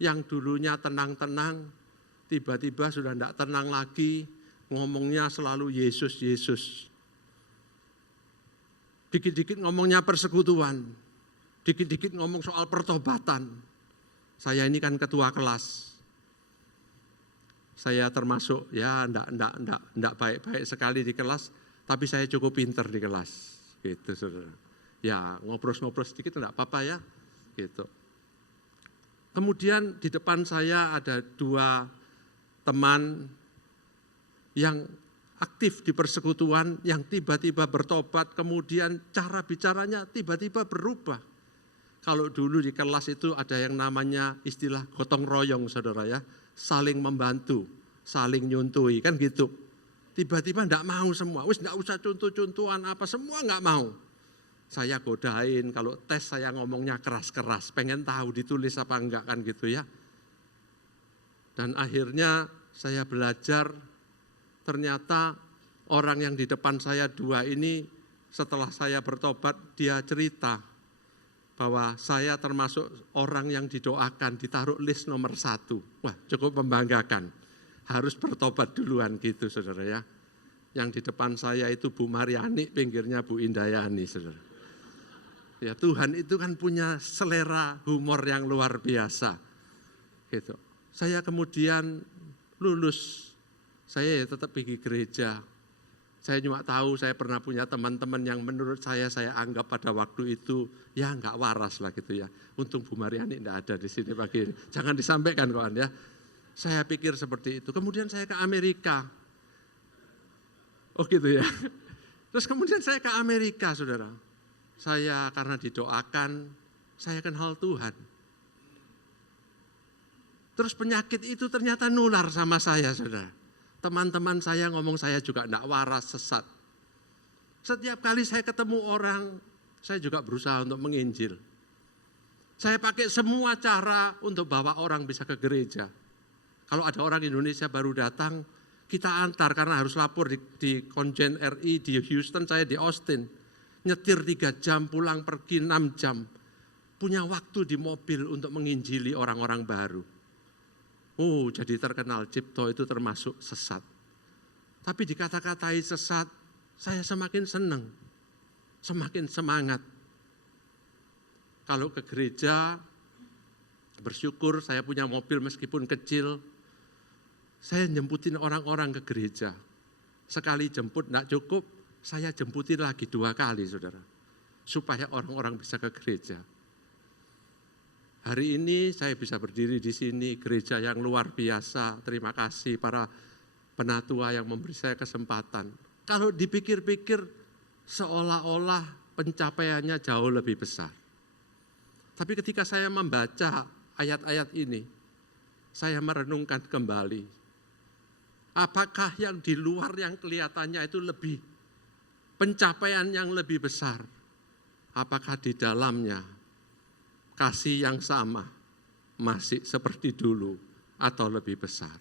Yang dulunya tenang-tenang, tiba-tiba sudah tidak tenang lagi, ngomongnya selalu Yesus, Yesus. Dikit-dikit ngomongnya persekutuan, dikit-dikit ngomong soal pertobatan. Saya ini kan ketua kelas. Saya termasuk ya enggak baik-baik sekali di kelas, tapi saya cukup pinter di kelas. Gitu saudara. Ya ngobrol-ngobrol sedikit enggak apa-apa ya. Gitu. Kemudian di depan saya ada dua teman yang aktif di persekutuan, yang tiba-tiba bertobat, kemudian cara bicaranya tiba-tiba berubah. Kalau dulu di kelas itu ada yang namanya istilah gotong royong saudara ya, saling membantu, saling nyuntui, kan gitu. Tiba-tiba enggak mau semua, wis enggak usah contoh-contohan apa, semua enggak mau. saya godain, kalau tes saya ngomongnya keras-keras, pengen tahu ditulis apa enggak kan gitu ya. Dan akhirnya saya belajar, ternyata orang yang di depan saya dua ini setelah saya bertobat, dia cerita bahwa saya termasuk orang yang didoakan, ditaruh list nomor 1. Wah, cukup membanggakan. Harus bertobat duluan gitu, saudara ya. Yang di depan saya itu Bu Mariani, pinggirnya Bu Indayani, saudara. Ya, Tuhan itu kan punya selera humor yang luar biasa. Gitu. Saya kemudian lulus, saya tetap pergi gereja. Saya cuma tahu saya pernah punya teman-teman yang menurut saya anggap pada waktu itu ya nggak waras lah gitu ya. Untung Bu Mariani nggak ada di sini pagi ini. Jangan disampaikan kawan ya. Saya pikir seperti itu. Kemudian saya ke Amerika. Oh gitu ya. Terus kemudian saya ke Amerika, saudara. Saya karena didoakan, saya kenal Tuhan. Terus penyakit itu ternyata nular sama saya, saudara. Teman-teman saya ngomong saya juga enggak waras, sesat. Setiap kali saya ketemu orang, saya juga berusaha untuk menginjil. Saya pakai semua cara untuk bawa orang bisa ke gereja. Kalau ada orang Indonesia baru datang, kita antar karena harus lapor di Konjen RI di Houston, saya di Austin. Nyetir 3 jam, pulang pergi 6 jam. Punya waktu di mobil untuk menginjili orang-orang baru. Oh, jadi terkenal Cipto itu termasuk sesat. Tapi dikata-katai sesat, saya semakin senang, semakin semangat. Kalau ke gereja, bersyukur saya punya mobil meskipun kecil, saya jemputin orang-orang ke gereja. Sekali jemput tidak cukup, saya jemputin lagi 2 kali, saudara. Supaya orang-orang bisa ke gereja. Hari ini saya bisa berdiri di sini, gereja yang luar biasa. Terima kasih para penatua yang memberi saya kesempatan. Kalau dipikir-pikir, seolah-olah pencapaiannya jauh lebih besar. Tapi ketika saya membaca ayat-ayat ini, saya merenungkan kembali. Apakah yang di luar yang kelihatannya itu lebih, pencapaian yang lebih besar? Apakah di dalamnya kasih yang sama masih seperti dulu atau lebih besar?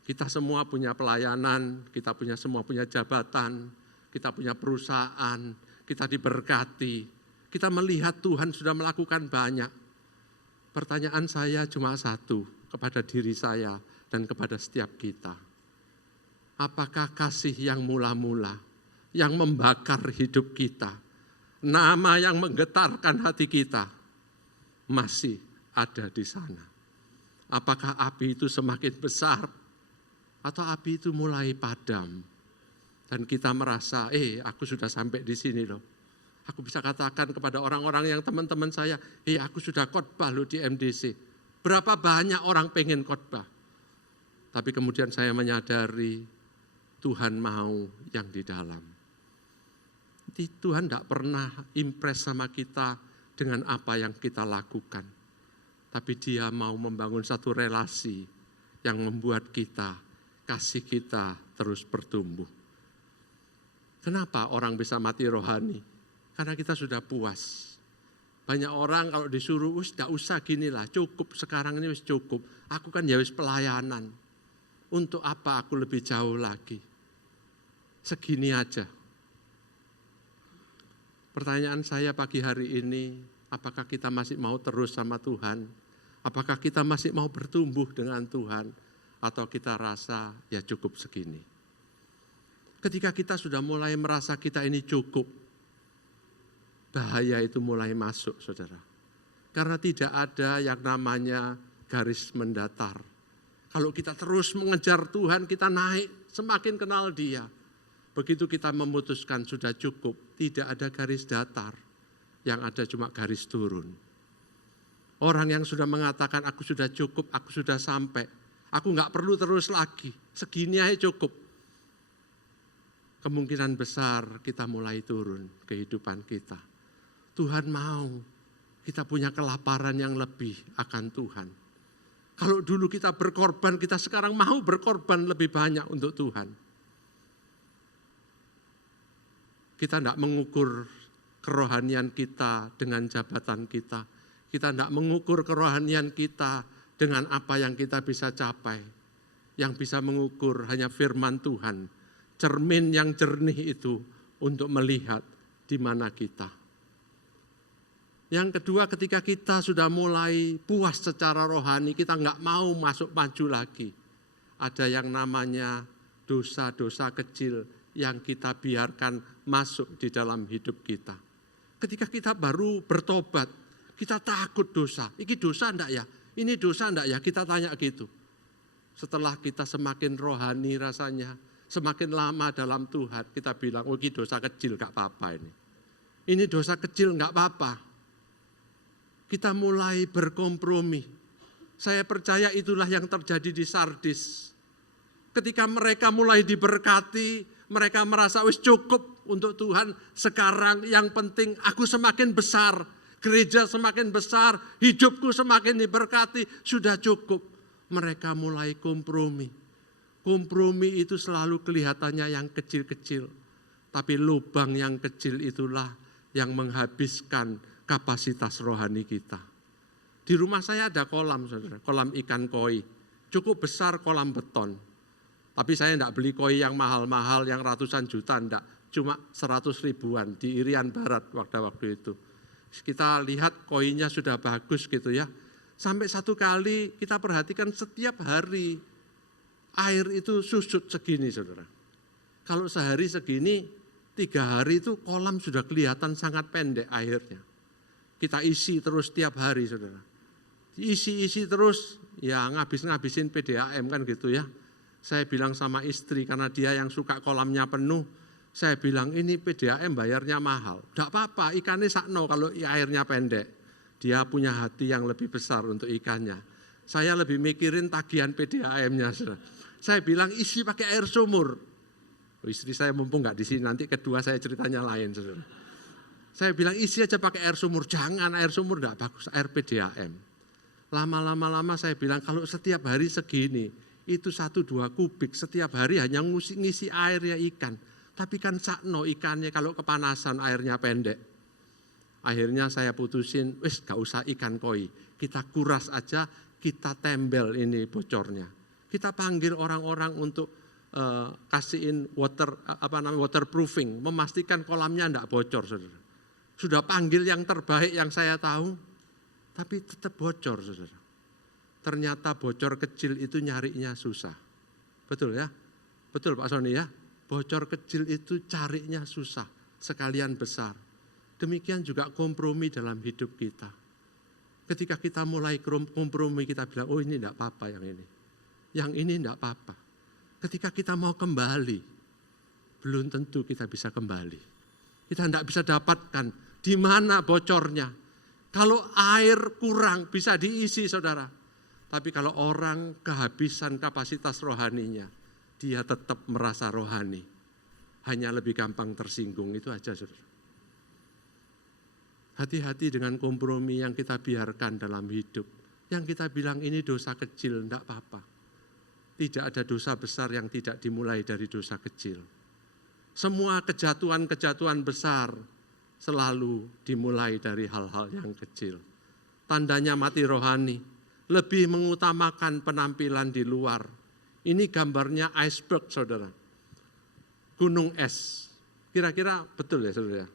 Kita semua punya pelayanan, kita semua punya jabatan, kita punya perusahaan, kita diberkati, kita melihat Tuhan sudah melakukan banyak. Pertanyaan saya cuma satu kepada diri saya dan kepada setiap kita. Apakah kasih yang mula-mula, yang membakar hidup kita, nama yang menggetarkan hati kita masih ada di sana? Apakah api itu semakin besar atau api itu mulai padam dan kita merasa, aku sudah sampai di sini loh. Aku bisa katakan kepada orang-orang yang teman-teman saya, aku sudah khotbah loh di MDC. Berapa banyak orang pengen khotbah. Tapi kemudian saya menyadari Tuhan mau yang di dalam. Tuhan tidak pernah impress sama kita dengan apa yang kita lakukan. Tapi Dia mau membangun satu relasi yang membuat kita, kasih kita terus bertumbuh. Kenapa orang bisa mati rohani? Karena kita sudah puas. Banyak orang kalau disuruh, tidak usah ginilah, cukup sekarang ini wis cukup. Aku kan ya wis pelayanan. Untuk apa aku lebih jauh lagi? Segini aja. Pertanyaan saya pagi hari ini, apakah kita masih mau terus sama Tuhan? Apakah kita masih mau bertumbuh dengan Tuhan? Atau kita rasa ya cukup segini? Ketika kita sudah mulai merasa kita ini cukup, bahaya itu mulai masuk, saudara. Karena tidak ada yang namanya garis mendatar. Kalau kita terus mengejar Tuhan, kita naik, semakin kenal Dia. Begitu kita memutuskan sudah cukup, tidak ada garis datar, yang ada cuma garis turun. Orang yang sudah mengatakan aku sudah cukup, aku sudah sampai, aku nggak perlu terus lagi, segini aja cukup. Kemungkinan besar kita mulai turun kehidupan kita. Tuhan mau kita punya kelaparan yang lebih akan Tuhan. Kalau dulu kita berkorban, kita sekarang mau berkorban lebih banyak untuk Tuhan. Kita tidak mengukur kerohanian kita dengan jabatan kita. Kita tidak mengukur kerohanian kita dengan apa yang kita bisa capai. Yang bisa mengukur hanya firman Tuhan. Cermin yang jernih itu untuk melihat di mana kita. Yang kedua, ketika kita sudah mulai puas secara rohani, kita nggak mau masuk maju lagi. Ada yang namanya dosa-dosa kecil yang kita biarkan masuk di dalam hidup kita. Ketika kita baru bertobat, kita takut dosa. Ini dosa enggak ya? Ini dosa enggak ya? Kita tanya gitu. Setelah kita semakin rohani rasanya, semakin lama dalam Tuhan, kita bilang, oh ini dosa kecil, enggak apa-apa ini. Ini dosa kecil, enggak apa-apa. Kita mulai berkompromi. Saya percaya itulah yang terjadi di Sardis. Ketika mereka mulai diberkati, mereka merasa wis cukup untuk Tuhan. Sekarang yang penting aku semakin besar, gereja semakin besar, hidupku semakin diberkati, sudah cukup. Mereka mulai kompromi. Kompromi itu selalu kelihatannya yang kecil-kecil. Tapi lubang yang kecil itulah yang menghabiskan kapasitas rohani kita. Di rumah saya ada kolam, saudara, kolam ikan koi. Cukup besar kolam beton. Tapi saya tidak beli koi yang mahal-mahal, yang ratusan juta, enggak. Cuma 100 ribuan di Irian Barat waktu itu. Kita lihat koinya sudah bagus gitu ya. Sampai satu kali kita perhatikan setiap hari air itu susut segini, saudara. Kalau sehari segini, 3 hari itu kolam sudah kelihatan sangat pendek airnya. Kita isi terus tiap hari, saudara. Isi terus, ya ngabisin PDAM kan gitu ya. Saya bilang sama istri, karena dia yang suka kolamnya penuh, saya bilang ini PDAM bayarnya mahal. Tidak apa-apa, ikannya sakno kalau airnya pendek. Dia punya hati yang lebih besar untuk ikannya. Saya lebih mikirin tagihan PDAM-nya. Saya bilang isi pakai air sumur. Istri saya mumpung nggak di sini, nanti kedua saya ceritanya lain. Saudara. Saya bilang isi aja pakai air sumur, jangan air sumur tidak bagus, air PDAM. Lama-lama saya bilang kalau setiap hari segini, itu 1-2 kubik setiap hari hanya ngisi airnya ikan. Tapi kan sakno ikannya kalau kepanasan airnya pendek. Akhirnya saya putusin, wis gak usah ikan koi. Kita kuras aja, kita tembel ini bocornya. Kita panggil orang-orang untuk kasihin waterproofing, memastikan kolamnya enggak bocor, saudara. Sudah panggil yang terbaik yang saya tahu, tapi tetap bocor, saudara. Ternyata bocor kecil itu nyarinya susah. Betul ya? Betul Pak Sony ya? Bocor kecil itu carinya susah, sekalian besar. Demikian juga kompromi dalam hidup kita. Ketika kita mulai kompromi, kita bilang, oh ini enggak apa-apa yang ini. Yang ini enggak apa-apa. Ketika kita mau kembali, belum tentu kita bisa kembali. Kita enggak bisa dapatkan di mana bocornya. Kalau air kurang bisa diisi, saudara. Tapi kalau orang kehabisan kapasitas rohaninya, dia tetap merasa rohani. Hanya lebih gampang tersinggung, itu aja, saudara. Hati-hati dengan kompromi yang kita biarkan dalam hidup. Yang kita bilang ini dosa kecil, enggak apa-apa. Tidak ada dosa besar yang tidak dimulai dari dosa kecil. Semua kejatuhan-kejatuhan besar selalu dimulai dari hal-hal yang kecil. Tandanya mati rohani. Lebih mengutamakan penampilan di luar. Ini gambarnya iceberg, saudara. Gunung es. Kira-kira betul ya, saudara?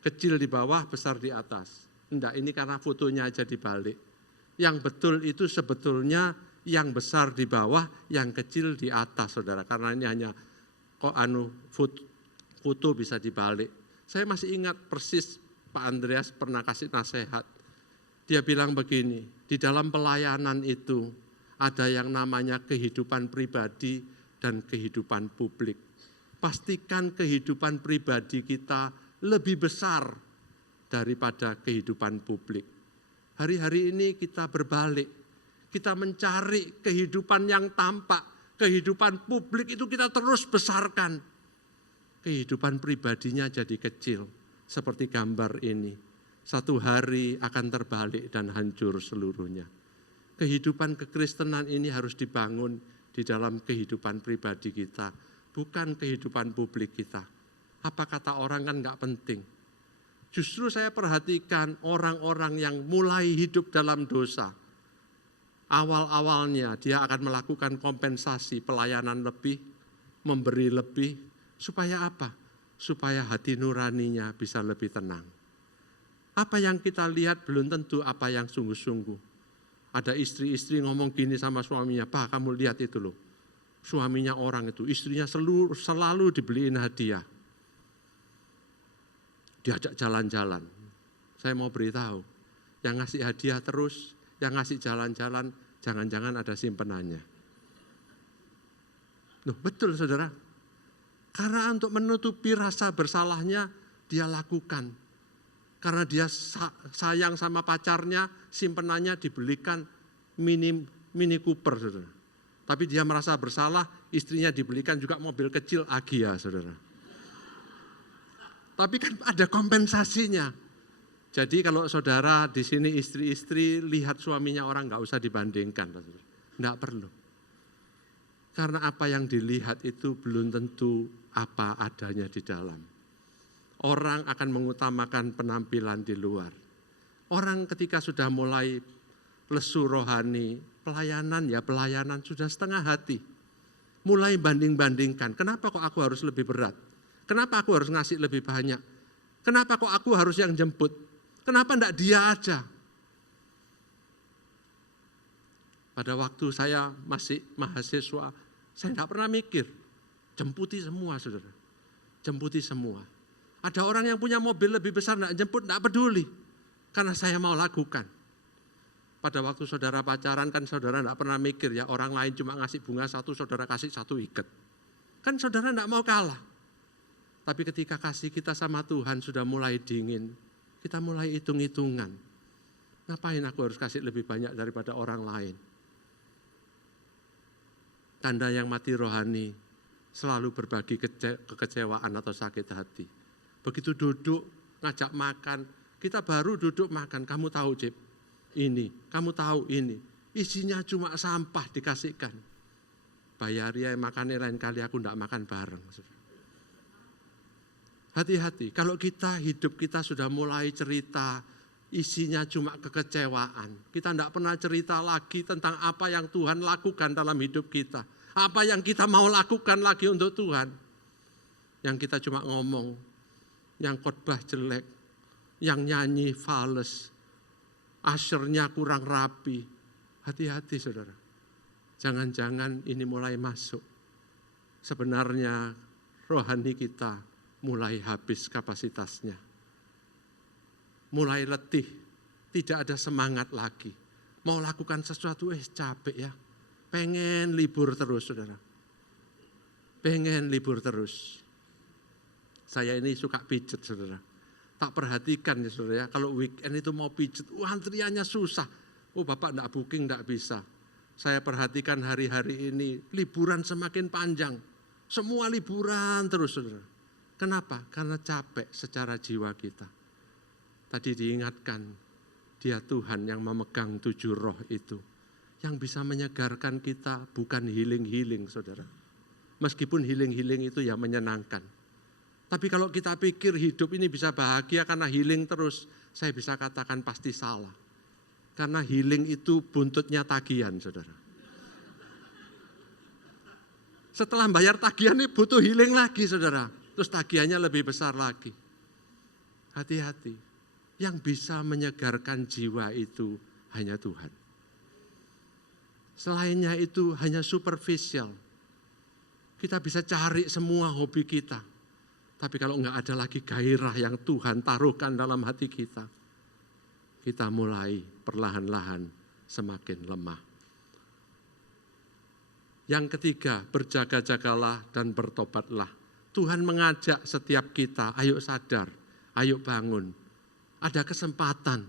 Kecil di bawah, besar di atas. Enggak, ini karena fotonya aja dibalik. Yang betul itu sebetulnya yang besar di bawah, yang kecil di atas, saudara. Karena ini hanya foto bisa dibalik. Saya masih ingat persis Pak Andreas pernah kasih nasihat. Dia bilang begini, di dalam pelayanan itu ada yang namanya kehidupan pribadi dan kehidupan publik. Pastikan kehidupan pribadi kita lebih besar daripada kehidupan publik. Hari-hari ini kita berbalik, kita mencari kehidupan yang tampak, kehidupan publik itu kita terus besarkan. Kehidupan pribadinya jadi kecil, seperti gambar ini. Satu hari akan terbalik dan hancur seluruhnya. Kehidupan kekristenan ini harus dibangun di dalam kehidupan pribadi kita, bukan kehidupan publik kita. Apa kata orang kan enggak penting. Justru saya perhatikan orang-orang yang mulai hidup dalam dosa. Awal-awalnya dia akan melakukan kompensasi pelayanan lebih, memberi lebih, supaya apa? Supaya hati nuraninya bisa lebih tenang. Apa yang kita lihat belum tentu apa yang sungguh-sungguh. Ada istri-istri ngomong gini sama suaminya, "Pak, kamu lihat itu loh. Suaminya orang itu, istrinya selalu dibeliin hadiah. Diajak jalan-jalan." Saya mau beritahu, yang ngasih hadiah terus, yang ngasih jalan-jalan, jangan-jangan ada simpenannya. Loh, betul saudara. Karena untuk menutupi rasa bersalahnya, dia lakukan. Karena dia sayang sama pacarnya, simpenannya dibelikan Mini Cooper, saudara. Tapi dia merasa bersalah, istrinya dibelikan juga mobil kecil Agya, saudara. Tapi kan ada kompensasinya. Jadi kalau saudara di sini istri-istri lihat suaminya orang, nggak usah dibandingkan, saudara. Nggak perlu. Karena apa yang dilihat itu belum tentu apa adanya di dalam. Orang akan mengutamakan penampilan di luar. Orang ketika sudah mulai lesu rohani, pelayanan sudah setengah hati. Mulai banding-bandingkan, kenapa kok aku harus lebih berat? Kenapa aku harus ngasih lebih banyak? Kenapa kok aku harus yang jemput? Kenapa enggak dia aja? Pada waktu saya masih mahasiswa, saya enggak pernah mikir. Jemputi semua, saudara. Jemputi semua. Ada orang yang punya mobil lebih besar, enggak jemput, enggak peduli. Karena saya mau lakukan. Pada waktu saudara pacaran kan saudara enggak pernah mikir ya, orang lain cuma ngasih bunga satu, saudara kasih satu ikat. Kan saudara enggak mau kalah. Tapi ketika kasih kita sama Tuhan sudah mulai dingin, kita mulai hitung-hitungan. Ngapain aku harus kasih lebih banyak daripada orang lain? Tanda yang mati rohani selalu berbagi kekecewaan atau sakit hati. Begitu duduk, ngajak makan, kita baru duduk makan, kamu tahu Cip, ini, kamu tahu ini. Isinya cuma sampah dikasihkan. Bayar ya makannya lain kali aku enggak makan bareng. Hati-hati, kalau kita hidup kita sudah mulai cerita, isinya cuma kekecewaan. Kita enggak pernah cerita lagi tentang apa yang Tuhan lakukan dalam hidup kita. Apa yang kita mau lakukan lagi untuk Tuhan. Yang kita cuma ngomong, yang khotbah jelek, yang nyanyi fales, ushernya kurang rapi. Hati-hati saudara. Jangan-jangan ini mulai masuk. Sebenarnya rohani kita mulai habis kapasitasnya. Mulai letih, tidak ada semangat lagi. Mau lakukan sesuatu, capek ya. Pengen libur terus saudara. Pengen libur terus. Saya ini suka pijet saudara. Tak perhatikan ya saudara ya, kalau weekend itu mau pijet, antriannya susah. Oh Bapak enggak booking, enggak bisa. Saya perhatikan hari-hari ini, liburan semakin panjang. Semua liburan terus saudara. Kenapa? Karena capek secara jiwa kita. Tadi diingatkan, dia Tuhan yang memegang 7 roh itu. Yang bisa menyegarkan kita, bukan healing-healing saudara. Meskipun healing-healing itu ya menyenangkan. Tapi kalau kita pikir hidup ini bisa bahagia karena healing terus, saya bisa katakan pasti salah. Karena healing itu buntutnya tagihan, saudara. Setelah bayar tagihan ini butuh healing lagi, saudara. Terus tagihannya lebih besar lagi. Hati-hati. Yang bisa menyegarkan jiwa itu hanya Tuhan. Selainnya itu hanya superficial. Kita bisa cari semua hobi kita. Tapi kalau enggak ada lagi gairah yang Tuhan taruhkan dalam hati kita, kita mulai perlahan-lahan semakin lemah. Yang ketiga, berjaga-jagalah dan bertobatlah. Tuhan mengajak setiap kita, ayo sadar, ayo bangun. Ada kesempatan.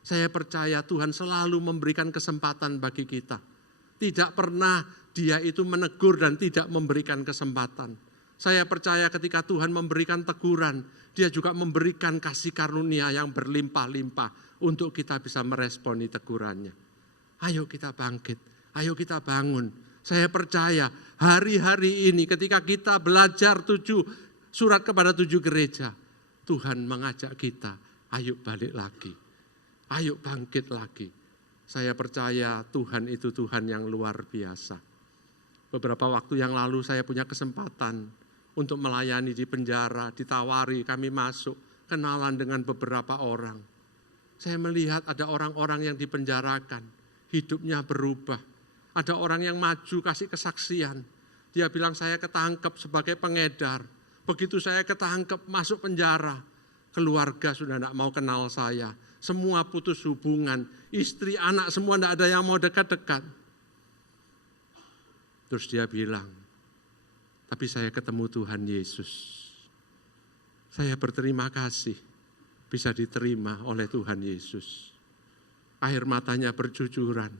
Saya percaya Tuhan selalu memberikan kesempatan bagi kita. Tidak pernah Dia itu menegur dan tidak memberikan kesempatan. Saya percaya ketika Tuhan memberikan teguran, Dia juga memberikan kasih karunia yang berlimpah-limpah untuk kita bisa meresponi tegurannya. Ayo kita bangkit, ayo kita bangun. Saya percaya hari-hari ini ketika kita belajar 7 surat kepada 7 gereja, Tuhan mengajak kita, ayo balik lagi, ayo bangkit lagi. Saya percaya Tuhan itu Tuhan yang luar biasa. Beberapa waktu yang lalu saya punya kesempatan untuk melayani di penjara, ditawari kami masuk, kenalan dengan beberapa orang. Saya melihat ada orang-orang yang dipenjarakan, hidupnya berubah. Ada orang yang maju kasih kesaksian. Dia bilang saya ketangkep sebagai pengedar. Begitu saya ketangkep masuk penjara, keluarga sudah tidak mau kenal saya. Semua putus hubungan, istri, anak semua tidak ada yang mau dekat-dekat. Terus dia bilang, tapi saya ketemu Tuhan Yesus. Saya berterima kasih bisa diterima oleh Tuhan Yesus. Air matanya bercucuran.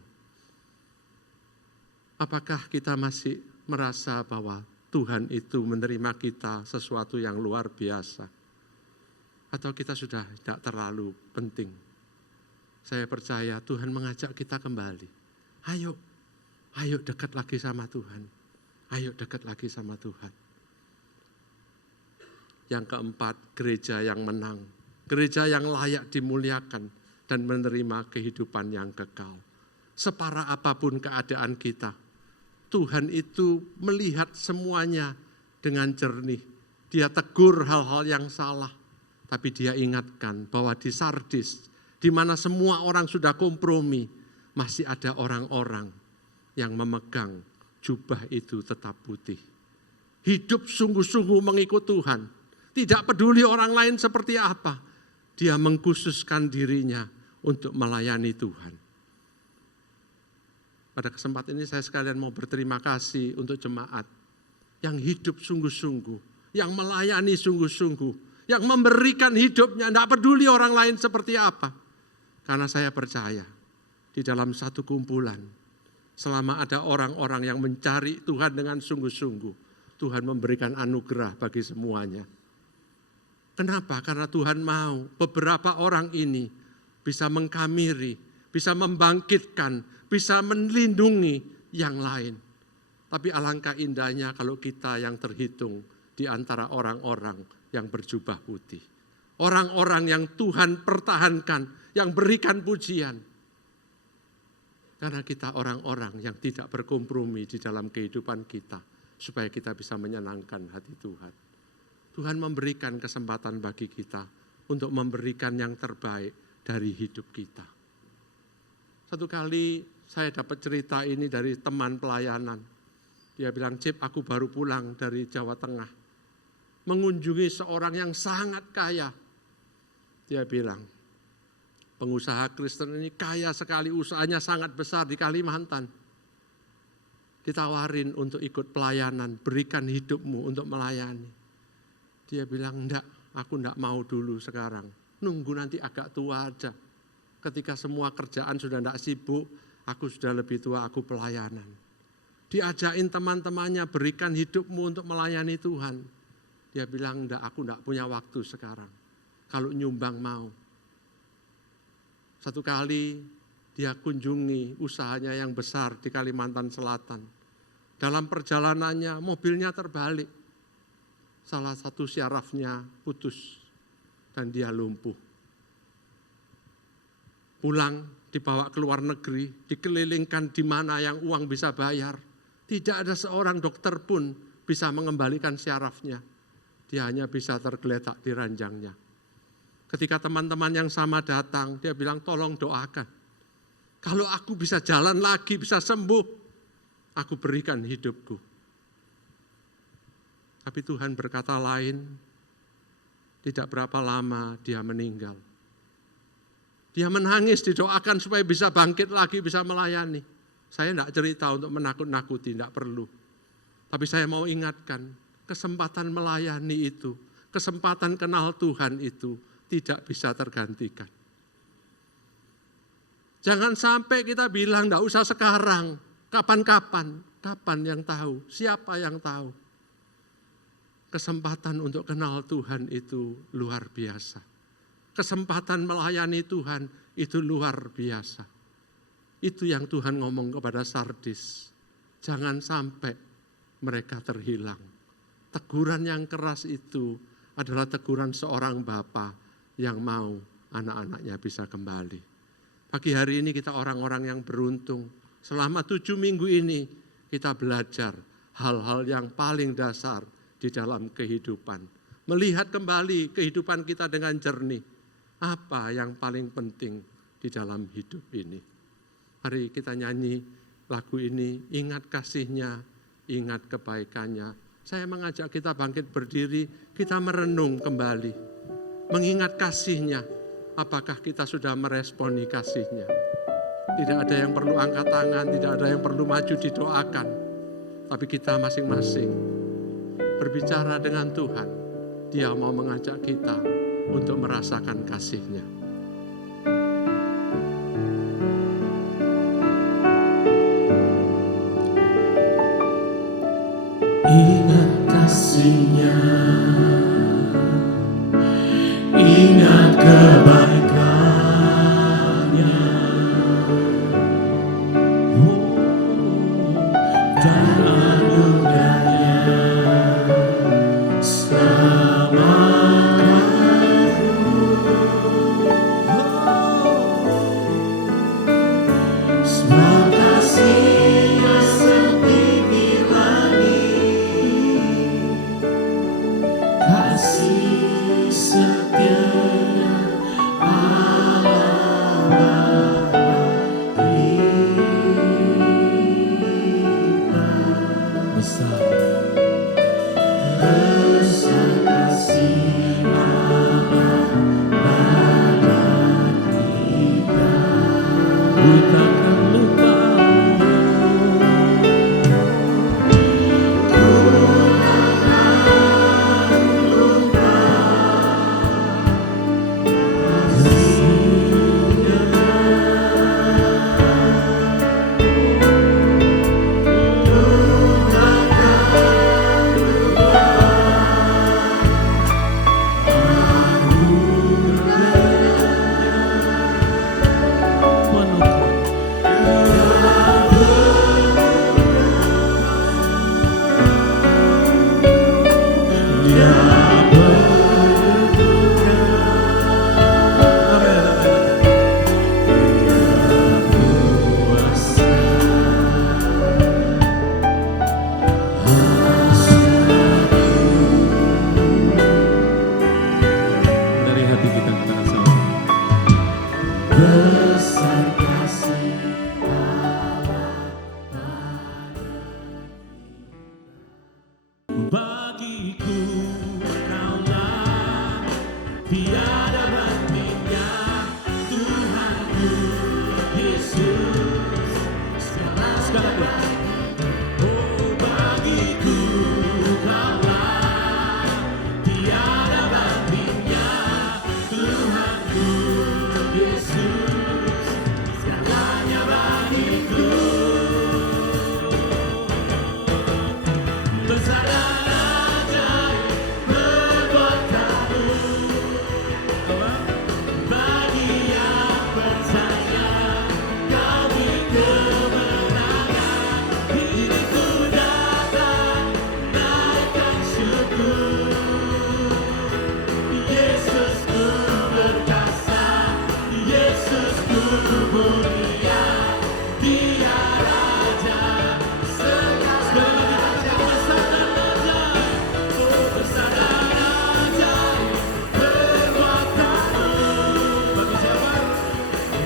Apakah kita masih merasa bahwa Tuhan itu menerima kita sesuatu yang luar biasa? Atau kita sudah tidak terlalu penting? Saya percaya Tuhan mengajak kita kembali. Ayo dekat lagi sama Tuhan. Ayo dekat lagi sama Tuhan. Yang keempat, gereja yang menang. Gereja yang layak dimuliakan dan menerima kehidupan yang kekal. Separah apapun keadaan kita, Tuhan itu melihat semuanya dengan jernih. Dia tegur hal-hal yang salah, tapi dia ingatkan bahwa di Sardis, di mana semua orang sudah kompromi, masih ada orang-orang yang memegang jubah itu tetap putih. Hidup sungguh-sungguh mengikut Tuhan. Tidak peduli orang lain seperti apa. Dia mengkhususkan dirinya untuk melayani Tuhan. Pada kesempatan ini saya sekalian mau berterima kasih untuk jemaat yang hidup sungguh-sungguh, yang melayani sungguh-sungguh, yang memberikan hidupnya, tidak peduli orang lain seperti apa. Karena saya percaya di dalam satu kumpulan, selama ada orang-orang yang mencari Tuhan dengan sungguh-sungguh, Tuhan memberikan anugerah bagi semuanya. Kenapa? Karena Tuhan mau beberapa orang ini bisa mengkamiri, bisa membangkitkan, bisa melindungi yang lain. Tapi alangkah indahnya kalau kita yang terhitung di antara orang-orang yang berjubah putih. Orang-orang yang Tuhan pertahankan, yang berikan pujian. Karena kita orang-orang yang tidak berkompromi di dalam kehidupan kita, supaya kita bisa menyenangkan hati Tuhan. Tuhan memberikan kesempatan bagi kita untuk memberikan yang terbaik dari hidup kita. Satu kali saya dapat cerita ini dari teman pelayanan. Dia bilang, Cip, aku baru pulang dari Jawa Tengah. Mengunjungi seorang yang sangat kaya. Dia bilang, pengusaha Kristen ini kaya sekali, usahanya sangat besar di Kalimantan. Ditawarin untuk ikut pelayanan, berikan hidupmu untuk melayani. Dia bilang, enggak, aku enggak mau dulu sekarang. Nunggu nanti agak tua aja. Ketika semua kerjaan sudah enggak sibuk, aku sudah lebih tua, aku pelayanan. Diajakin teman-temannya, berikan hidupmu untuk melayani Tuhan. Dia bilang, enggak, aku enggak punya waktu sekarang. Kalau nyumbang mau. Satu kali dia kunjungi usahanya yang besar di Kalimantan Selatan. Dalam perjalanannya, mobilnya terbalik. Salah satu syarafnya putus dan dia lumpuh. Pulang, dibawa ke luar negeri, dikelilingkan di mana yang uang bisa bayar. Tidak ada seorang dokter pun bisa mengembalikan syarafnya. Dia hanya bisa tergeletak di ranjangnya. Ketika teman-teman yang sama datang, dia bilang, tolong doakan. Kalau aku bisa jalan lagi, bisa sembuh, aku berikan hidupku. Tapi Tuhan berkata lain, tidak berapa lama dia meninggal. Dia menangis, didoakan supaya bisa bangkit lagi, bisa melayani. Saya tidak cerita untuk menakut-nakuti, tidak perlu. Tapi saya mau ingatkan, kesempatan melayani itu, kesempatan kenal Tuhan itu tidak bisa tergantikan. Jangan sampai kita bilang, tidak usah sekarang, kapan-kapan. Kapan yang tahu, siapa yang tahu. Kesempatan untuk kenal Tuhan itu luar biasa. Kesempatan melayani Tuhan itu luar biasa. Itu yang Tuhan ngomong kepada Sardis. Jangan sampai mereka terhilang. Teguran yang keras itu adalah teguran seorang bapa yang mau anak-anaknya bisa kembali. Pagi hari ini kita orang-orang yang beruntung. Selama 7 minggu ini kita belajar hal-hal yang paling dasar di dalam kehidupan. Melihat kembali kehidupan kita dengan jernih. Apa yang paling penting di dalam hidup ini. Mari kita nyanyi lagu ini, ingat kasih-Nya, ingat kebaikannya. Saya mengajak kita bangkit berdiri, kita merenung kembali. Mengingat kasih-Nya, apakah kita sudah meresponi kasih-Nya. Tidak ada yang perlu angkat tangan, tidak ada yang perlu maju didoakan. Tapi kita masing-masing berbicara dengan Tuhan. Dia mau mengajak kita untuk merasakan kasih-Nya. Ingat kasih-Nya, ingat kebaikan-Nya, dan anugerah-Nya sebab kasih-Nya setinggi langit, kasih setia Allah Bapa kita. Besar kasih Allah pada kita, ku takkan lupa. Dari hati kita katakan sama. Besar kasih bagiku, Kaulah tiada bandingnya, Tuhanku Yesus. Segala oh bagiku, Kaulah tiada bandingnya, Tuhanku Yesus. Segalanya bagiku. Besar dan ajaib perbuatanmu, bagi yang percaya Kau beri kemenangan. Hidupku datang naikkan syukur, Yesusku berkasa, Yesusku mulia, Dia Raja segala raja. Besar dan ajaib, oh besar dan ajaib perbuatanmu. Bagi siapa?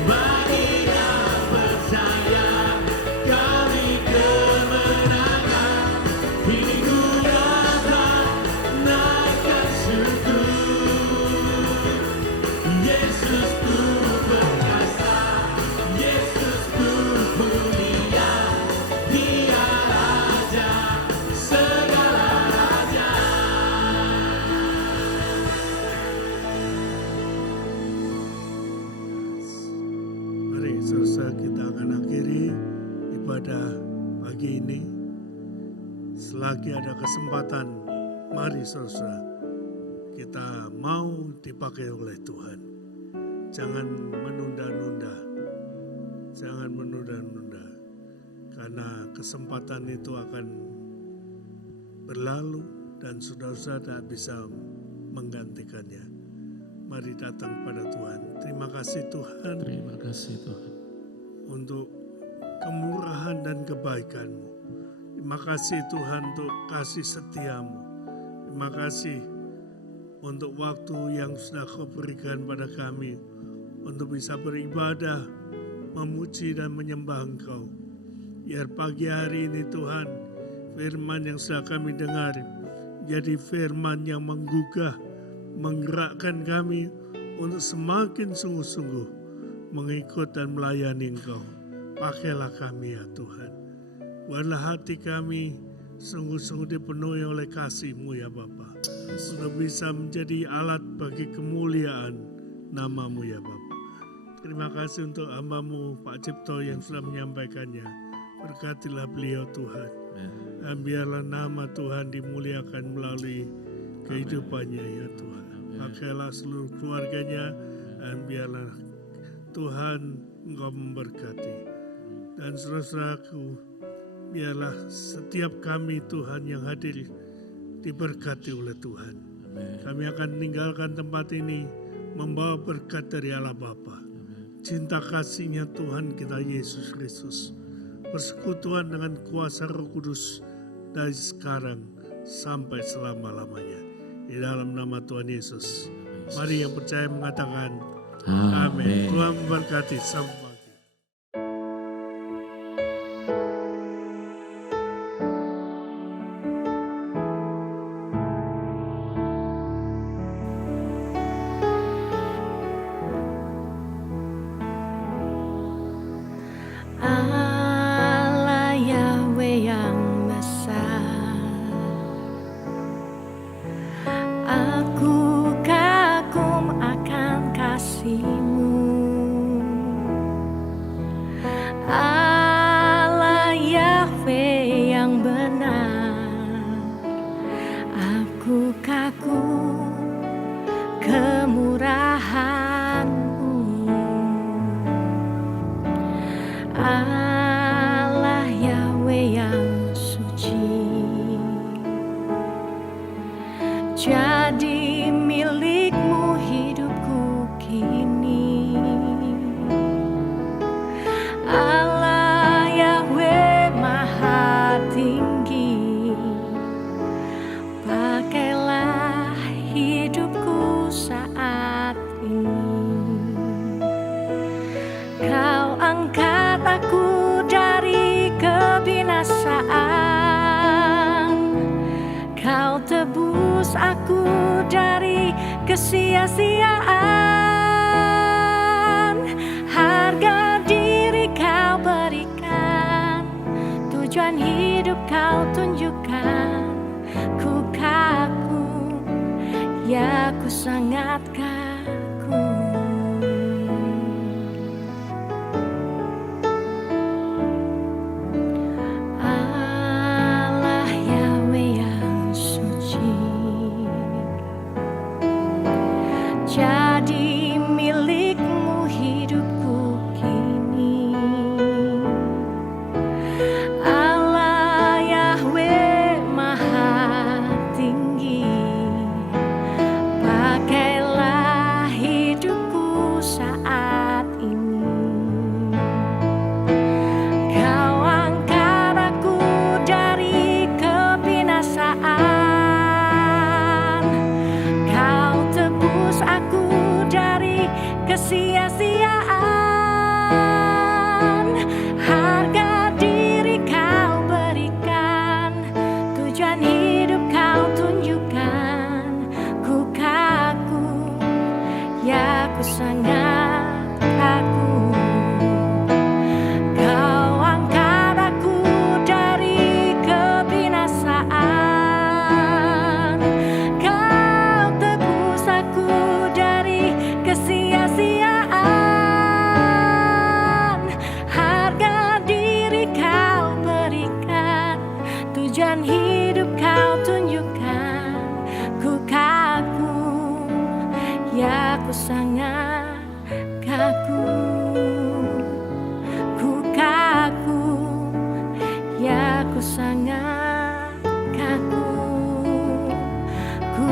Bagi yang percaya kami kemenangan. Ini ku datang naikkan syukur, Yesusku berkasa, Yesusku mulia, Dia Raja segala raja. Mari saudara kita akan akhiri ibadah pagi ini. Selagi ada kesempatan, mari saudara kita mau dipakai oleh Tuhan. Jangan menunda-nunda. Jangan menunda-nunda. Karena kesempatan itu akan berlalu dan saudara tidak bisa menggantikannya. Mari datang pada Tuhan. Terima kasih Tuhan Terima kasih Tuhan. untuk kemurahan dan kebaikan-Mu. Terima kasih Tuhan untuk kasih setia-Mu. Terima kasih untuk waktu yang sudah Kau berikan pada kami untuk bisa beribadah, memuji dan menyembah Engkau. Biar pagi hari ini Tuhan, firman yang sudah kami dengar jadi firman yang menggugah, menggerakkan kami untuk semakin sungguh-sungguh mengikut dan melayani Engkau. Pakailah kami ya Tuhan. Buatlah hati kami sungguh-sungguh dipenuhi oleh kasih-Mu ya Bapa. Untuk bisa menjadi alat bagi kemuliaan nama-Mu ya Bapa. Terima kasih untuk hamba-Mu Pak Cipto yang sudah menyampaikannya. Berkatilah beliau Tuhan. Dan biarlah nama Tuhan dimuliakan melalui kehidupannya ya Tuhan. Pakailah seluruh keluarganya dan biarlah Tuhan Engkau memberkati. Dan saudara-saudaraku, biarlah setiap kami Tuhan yang hadir diberkati oleh Tuhan. Kami akan meninggalkan tempat ini membawa berkat dari Allah Bapa. Cinta kasihnya Tuhan kita Yesus Kristus. Persekutuan dengan kuasa Roh Kudus dari sekarang sampai selama-lamanya. Di dalam nama Tuhan Yesus. Mari yang percaya mengatakan amin. Tuhan memberkati sampai. Allah Yahweh yang besar, aku kagum akan kasih-Mu. Allah Yahweh yang benar, aku kagum kemurahan-Mu. Allah Yahweh yang suci, jadi milik-Mu hidupku kini. Allah Yahweh maha tinggi, pakailah hidupku saat ini. Kau angkat aku dari kebinasaan, Kau tebus aku dari kesia-siaan. Harga diri Kau berikan, tujuan hidup Kau tunjukkan. Ku kagum, ya ku sangat kagum. Allah Yahweh yang suci, jadi milik-Mu hidupku kini. Allah Yahweh maha tinggi, pakailah hidupku saat ini. Kau angkat aku dari kebinasaan, Kau tebus aku dari kesia-siaan. Harga diri Kau berikan, tujuan hidup Kau tunjukkan. Ku kagum, ya ku sangat kagum. Kau angkat aku dari kebinasaan, Kau tebus aku dari kesia-siaan. Harga diri Kau berikan, tujuan hidup Kau tunjukkan. Ku kagum, ya ku sangat kagum. Ku kagum, ya ku sangat kagum. Ku